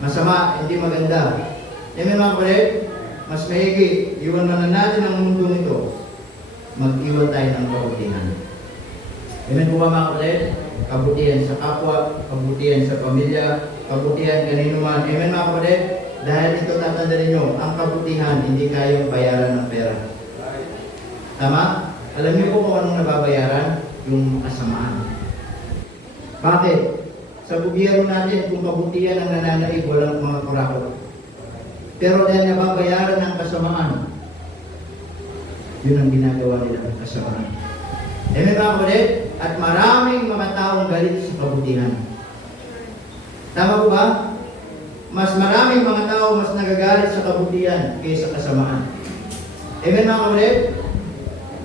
Masama, hindi maganda. Amen mga kapatid? Mas mahigi, iwan na natin ang mundo nito. Mag-iwan tayo ng kabutihan. Amen po ba mga kapatid? Kabutihan sa kapwa, kabutihan sa pamilya, kabutihan kanino man. Amen mga kapatid? Dahil ito tatanda ninyo, ang kabutihan hindi kayang bayaran ng pera. Tama? Alam niyo po kung anong nababayaran? Yung kasamaan. Bakit? Sa gobyerno natin, kung kabutihan ang nananaig, walang mga kurakot. Pero dahil nababayaran ng kasamaan, yun ang ginagawa nila ng kasamaan. Amen mga kapatid? At maraming mga taong galit sa kabutihan. Tama po ba? Mas maraming mga tao mas nagagalit sa kabutihan kaysa kasamaan. Amen mga kapatid?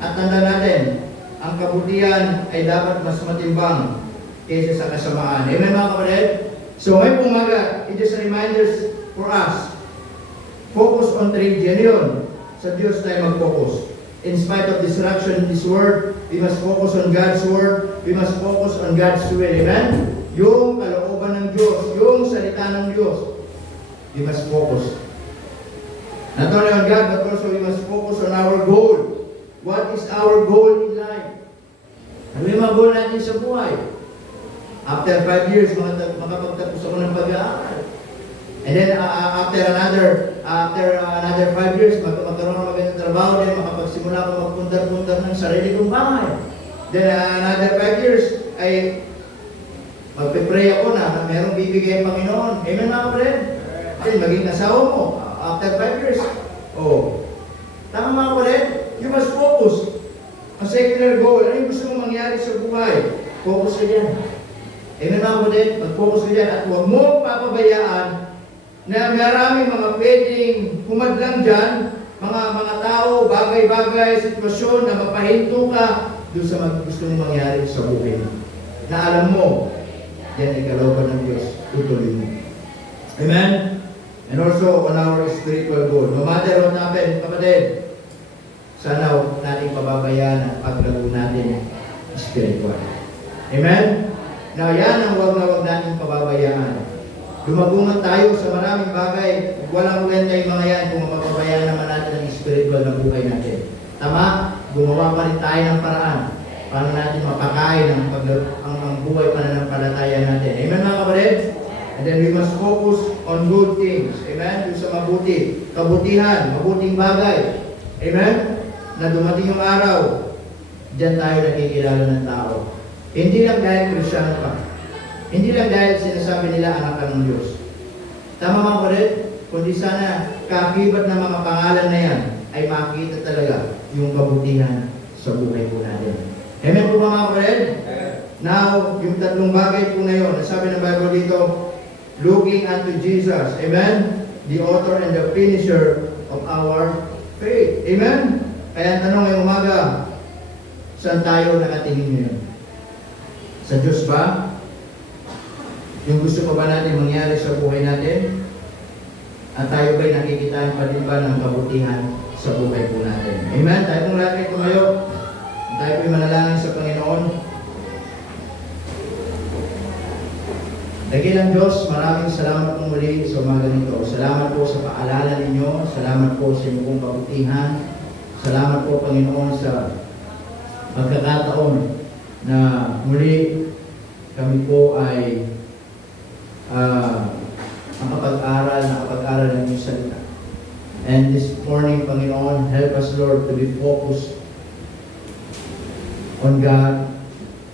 At tanda natin, ang kabutihan ay dapat mas matimbang kaysa sa kasamaan. Amen mga kapatid? So may pumaga, it is a reminder for us. Focus on religion yun. Sa Diyos tayo mag-focus. In spite of distraction in this world, we must focus on God's word. We must focus on God's will. Amen? Yung kalooban ng Diyos, yung salita ng Diyos, we must focus. Not only on God, but also we must focus on our goal. What is our goal in life? Ano yung mga goal natin sa buhay? After 5 years, makapagtapos ako ng pag-aaral. And then after another 5 years, magkaroon ng magandang trabaho, then makapagsimula ako magpundar-pundar ng sarili kong bahay. Then another 5 years, ay magpipray ako na merong bibigay ang Panginoon. Amen mga kapatid? Then maging asawa mo, after 5 years. Oh. Tama mga kapatid? You must focus. Ang secular goal, ano yung gusto mong mangyari sa buhay? Focus ka dyan. Amen mga kapatid? Mag-focus ka dyan at huwag mo papabayaan na maraming mga pwedeng humadlang dyan, mga tao, bagay-bagay, sitwasyon na mapahinto ka doon sa gusto mong mangyari sa buhay. Na alam mo, yan ay kalooban ng Diyos. Tutuloy mo. Amen? And also on our spiritual goal. No matter what happens, kapatid, sana natin pababayaan ang paglago natin spiritual. Amen? Now, yan ang wag natin pababayaan. Lumagungan tayo sa maraming bagay. Walang kwenta yung mga yan kung mapabayaan naman natin ang spiritual na buhay natin. Tama? Gumawa pa rin tayo ng paraan. Paano natin mapakain ang buhay pananampalataya natin. Amen mga kapatid? And then we must focus on good things. Amen? Yung sa mabuti. Kabutihan. Mabuting bagay. Amen? Na dumating yung araw, diyan tayo nakikilala ng tao. Hindi lang dahil Kristyano ka. Hindi lang dahil sinasabi nila anak ka ng Diyos. Tama mga kapatid? Kundi sana kakibat ng mga pangalan na yan ay makita talaga yung kabutihan sa buhay po natin. Amen po mga kapatid? Now, yung tatlong bagay po ngayon, nasabi ng Bible dito, looking unto Jesus. Amen? The author and the finisher of our faith. Amen? Kaya ang tanong ngayong umaga, saan tayo nakatingin ngayon? Sa Diyos ba? Yung gusto pa ba natin mangyari sa buhay natin? At tayo ba'y nakikitaan pa din ba ng kabutihan sa buhay po natin? Amen? Tayo pong lahat ay tumayo. Tayo po'y manalangin sa Panginoon. Dakilang Diyos, maraming salamat po muli sa umaga nito. Salamat po sa paalala ninyo. Salamat po sa inyong pong kabutihan. Salamat po, Panginoon, sa pagkakataon na muli kami po ay nakapag-aral ng iyong salita. us, Lord, to be focused on God,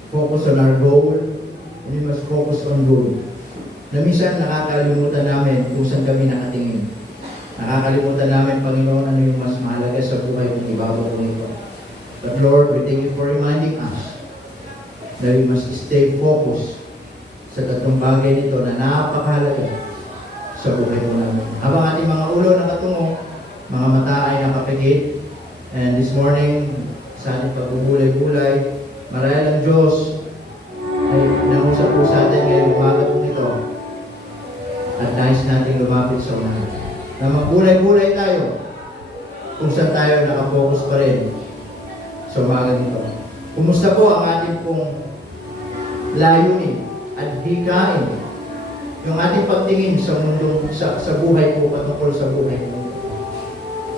focus on our goal, and we must focus on good. Na minsan nakakalimutan namin kung saan kami nakatingin. Nakakalimutan namin, Panginoon, ano yung mas mahalaga sa buhay ng ibabaw ko nito. But Lord, we thank you for reminding us that we must stay focused sa tatlong bagay nito na napakahalaga sa buhay mo namin. Habang ating mga ulo nakatungo, mga mata ay nakapikit, and this morning, sa ating pagbubulay-bulay, marahil ang Diyos ay nangusap po sa atin ngayong umaga po nito, at nais natin lumapit sa unahan. Na magbulay-bulay tayo kung saan tayo nakafocus pa rin sa umaga nito. Kumusta po ang ating pong layunin at hikain, yung ating pagtingin sa mundo, sa buhay po, patungkol sa buhay po.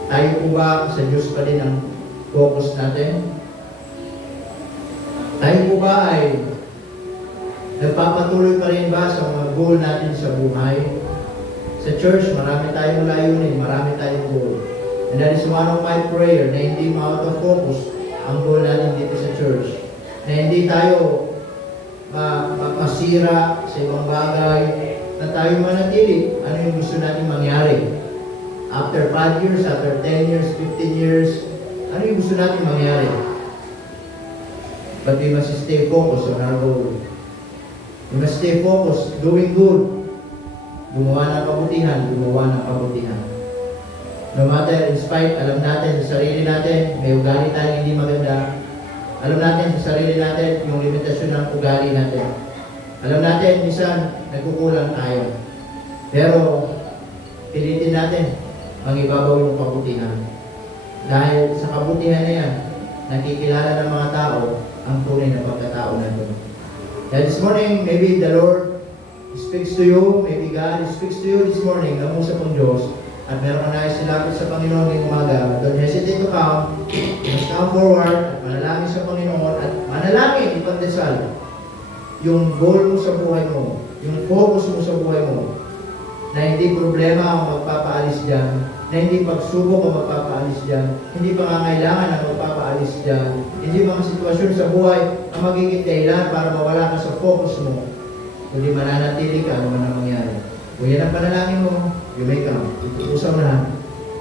Tayo po ba sa Diyos pa din ang focus natin? Tayo po ba ay nagpapatuloy pa rin ba sa mga goal natin sa buhay? Sa church, marami tayong layunin, marami tayong goal. And that is one of my prayer, na hindi ma-out of focus ang goal natin dito sa church. Na hindi tayo masira sa ibang bagay, na tayo manatili ano yung gusto natin mangyari. After 5 years, after 10 years, 15 years, ano yung gusto natin mangyari? But we must stay focused on our goal. We must stay focused, doing good. Gumawa ng kabutihan, gumawa ng kabutihan. No matter, in spite, alam natin sa sarili natin, may ugali tayong hindi maganda. Alam natin sa sarili natin yung limitasyon ng ugali natin. Alam natin, minsan, nagkukulang tayo. Pero, pilitin natin ang ibabaw yung kabutihan. Dahil sa kabutihan na yan, nakikilala ng mga tao ang tunay na pagkatao natin. That this morning, maybe the Lord speaks to you, maybe God speaks to you this morning, nangusap ang Diyos, at meron ka nais silapit sa Panginoon ngayong umaga. Don't hesitate to come. You must come forward at manalangin sa Panginoon at manalangin, ipagdasal yung goal mo sa buhay mo, yung focus mo sa buhay mo, na hindi problema ang magpapaalis dyan, na hindi pagsubok ang magpapaalis dyan, hindi pangangailangan ang magpapaalis dyan, hindi mga sitwasyon sa buhay ang magiging dahilan para mawala ka sa focus mo, kundi mananatili ka ano man ang mangyari. Kung yan ang panalangin mo, you may come. Itutusaw na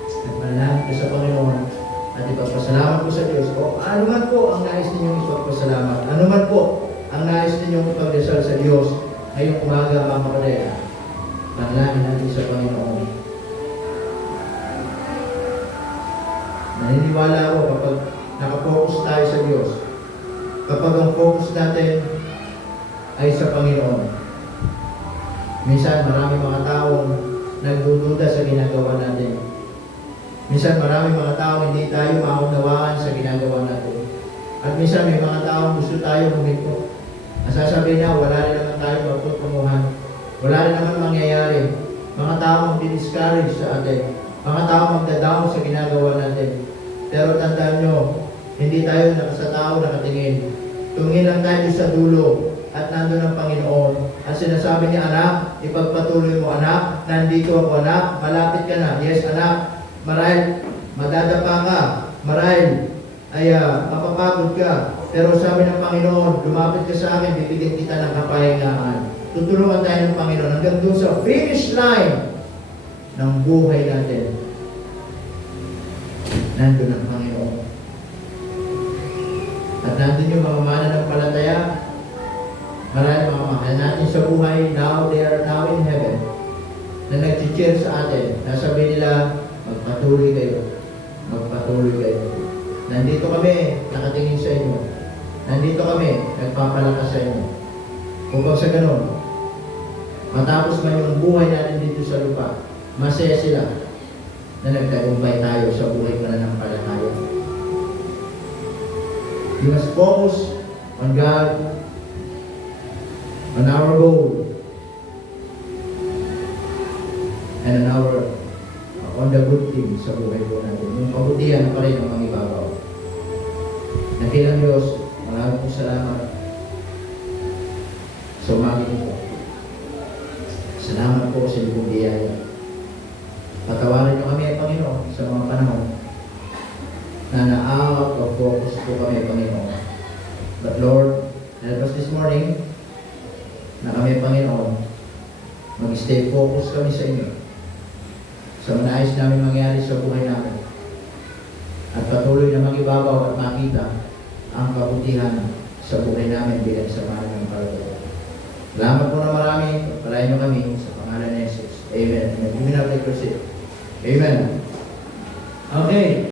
at manalangin ka sa Panginoon at ipagpasalamat ko sa Diyos. O ano man po ang nais ninyong ipagpasalamat, ano man po ang nais ninyong ipagdasal sa Diyos ngayong umaga, mga kapatid. Panalangin natin sa Panginoon. Naniniwala ako kapag nakapokus tayo sa Diyos, kapag ang focus natin ay sa Panginoon. Minsan marami mga taong nagdududa sa ginagawa natin. Minsan marami mga taong hindi tayo maunawaan sa ginagawa natin. At minsan may mga taong gusto tayo huminto. Sasabihin na wala rin naman tayo magtutunguhan. Wala rin naman mangyayari. Mga taong di-discourage sa atin. Mga taong magda-down sa ginagawa natin. Pero tandaan nyo, hindi tayo sa tao nakatingin. Tumingin lang tayo sa dulo at nandun ang Panginoon. At sinasabi niya, anak, ipagpatuloy mo, anak, nandito ako, anak, malapit ka na. Yes, anak, marahil madadapa ka, marahil ay mapapagod ka. Pero sabi ng Panginoon, lumapit ka sa akin, bibigyan kita ng kapahingaan. Tutulungan tayo ng Panginoon hanggang doon sa finish line ng buhay natin. Nandun ang Panginoon. At nandun yung mga mananampalataya, marahil mga mahal natin sa buhay, now they are now in heaven, na nag-cheer sa atin. Nasabi nila, magpatuloy kayo. Magpatuloy kayo. Nandito kami, nakatingin sa inyo. Nandito kami, nagpapalakas sa inyo. Kung sa ganun, matapos man yung buhay natin dito sa lupa, masaya sila na nagtagumpay tayo sa buhay pananampalataya. You must focus on God, on our goal, and on the good things sa buhay po natin. Yung kabutihan pa rin ang mga ibabaw. Nakilang Diyos, maraming po salamat sa umaga nito. Salamat po sa inyong biyaya. Patawarin niyo kami, Panginoon, sa mga panahon out of focus po kami, Panginoon. But Lord, help us this morning na kami, Panginoon, mag-stay focus kami sa inyo. Sa manayos namin mangyari sa buhay namin. At patuloy na magibabaw at makita ang kabutihan sa buhay namin bilang samahan ng Panginoon. Salamat po na marami. Palayan nyo kami sa pangalan ni Jesus. Amen. Amen. Amen. Okay.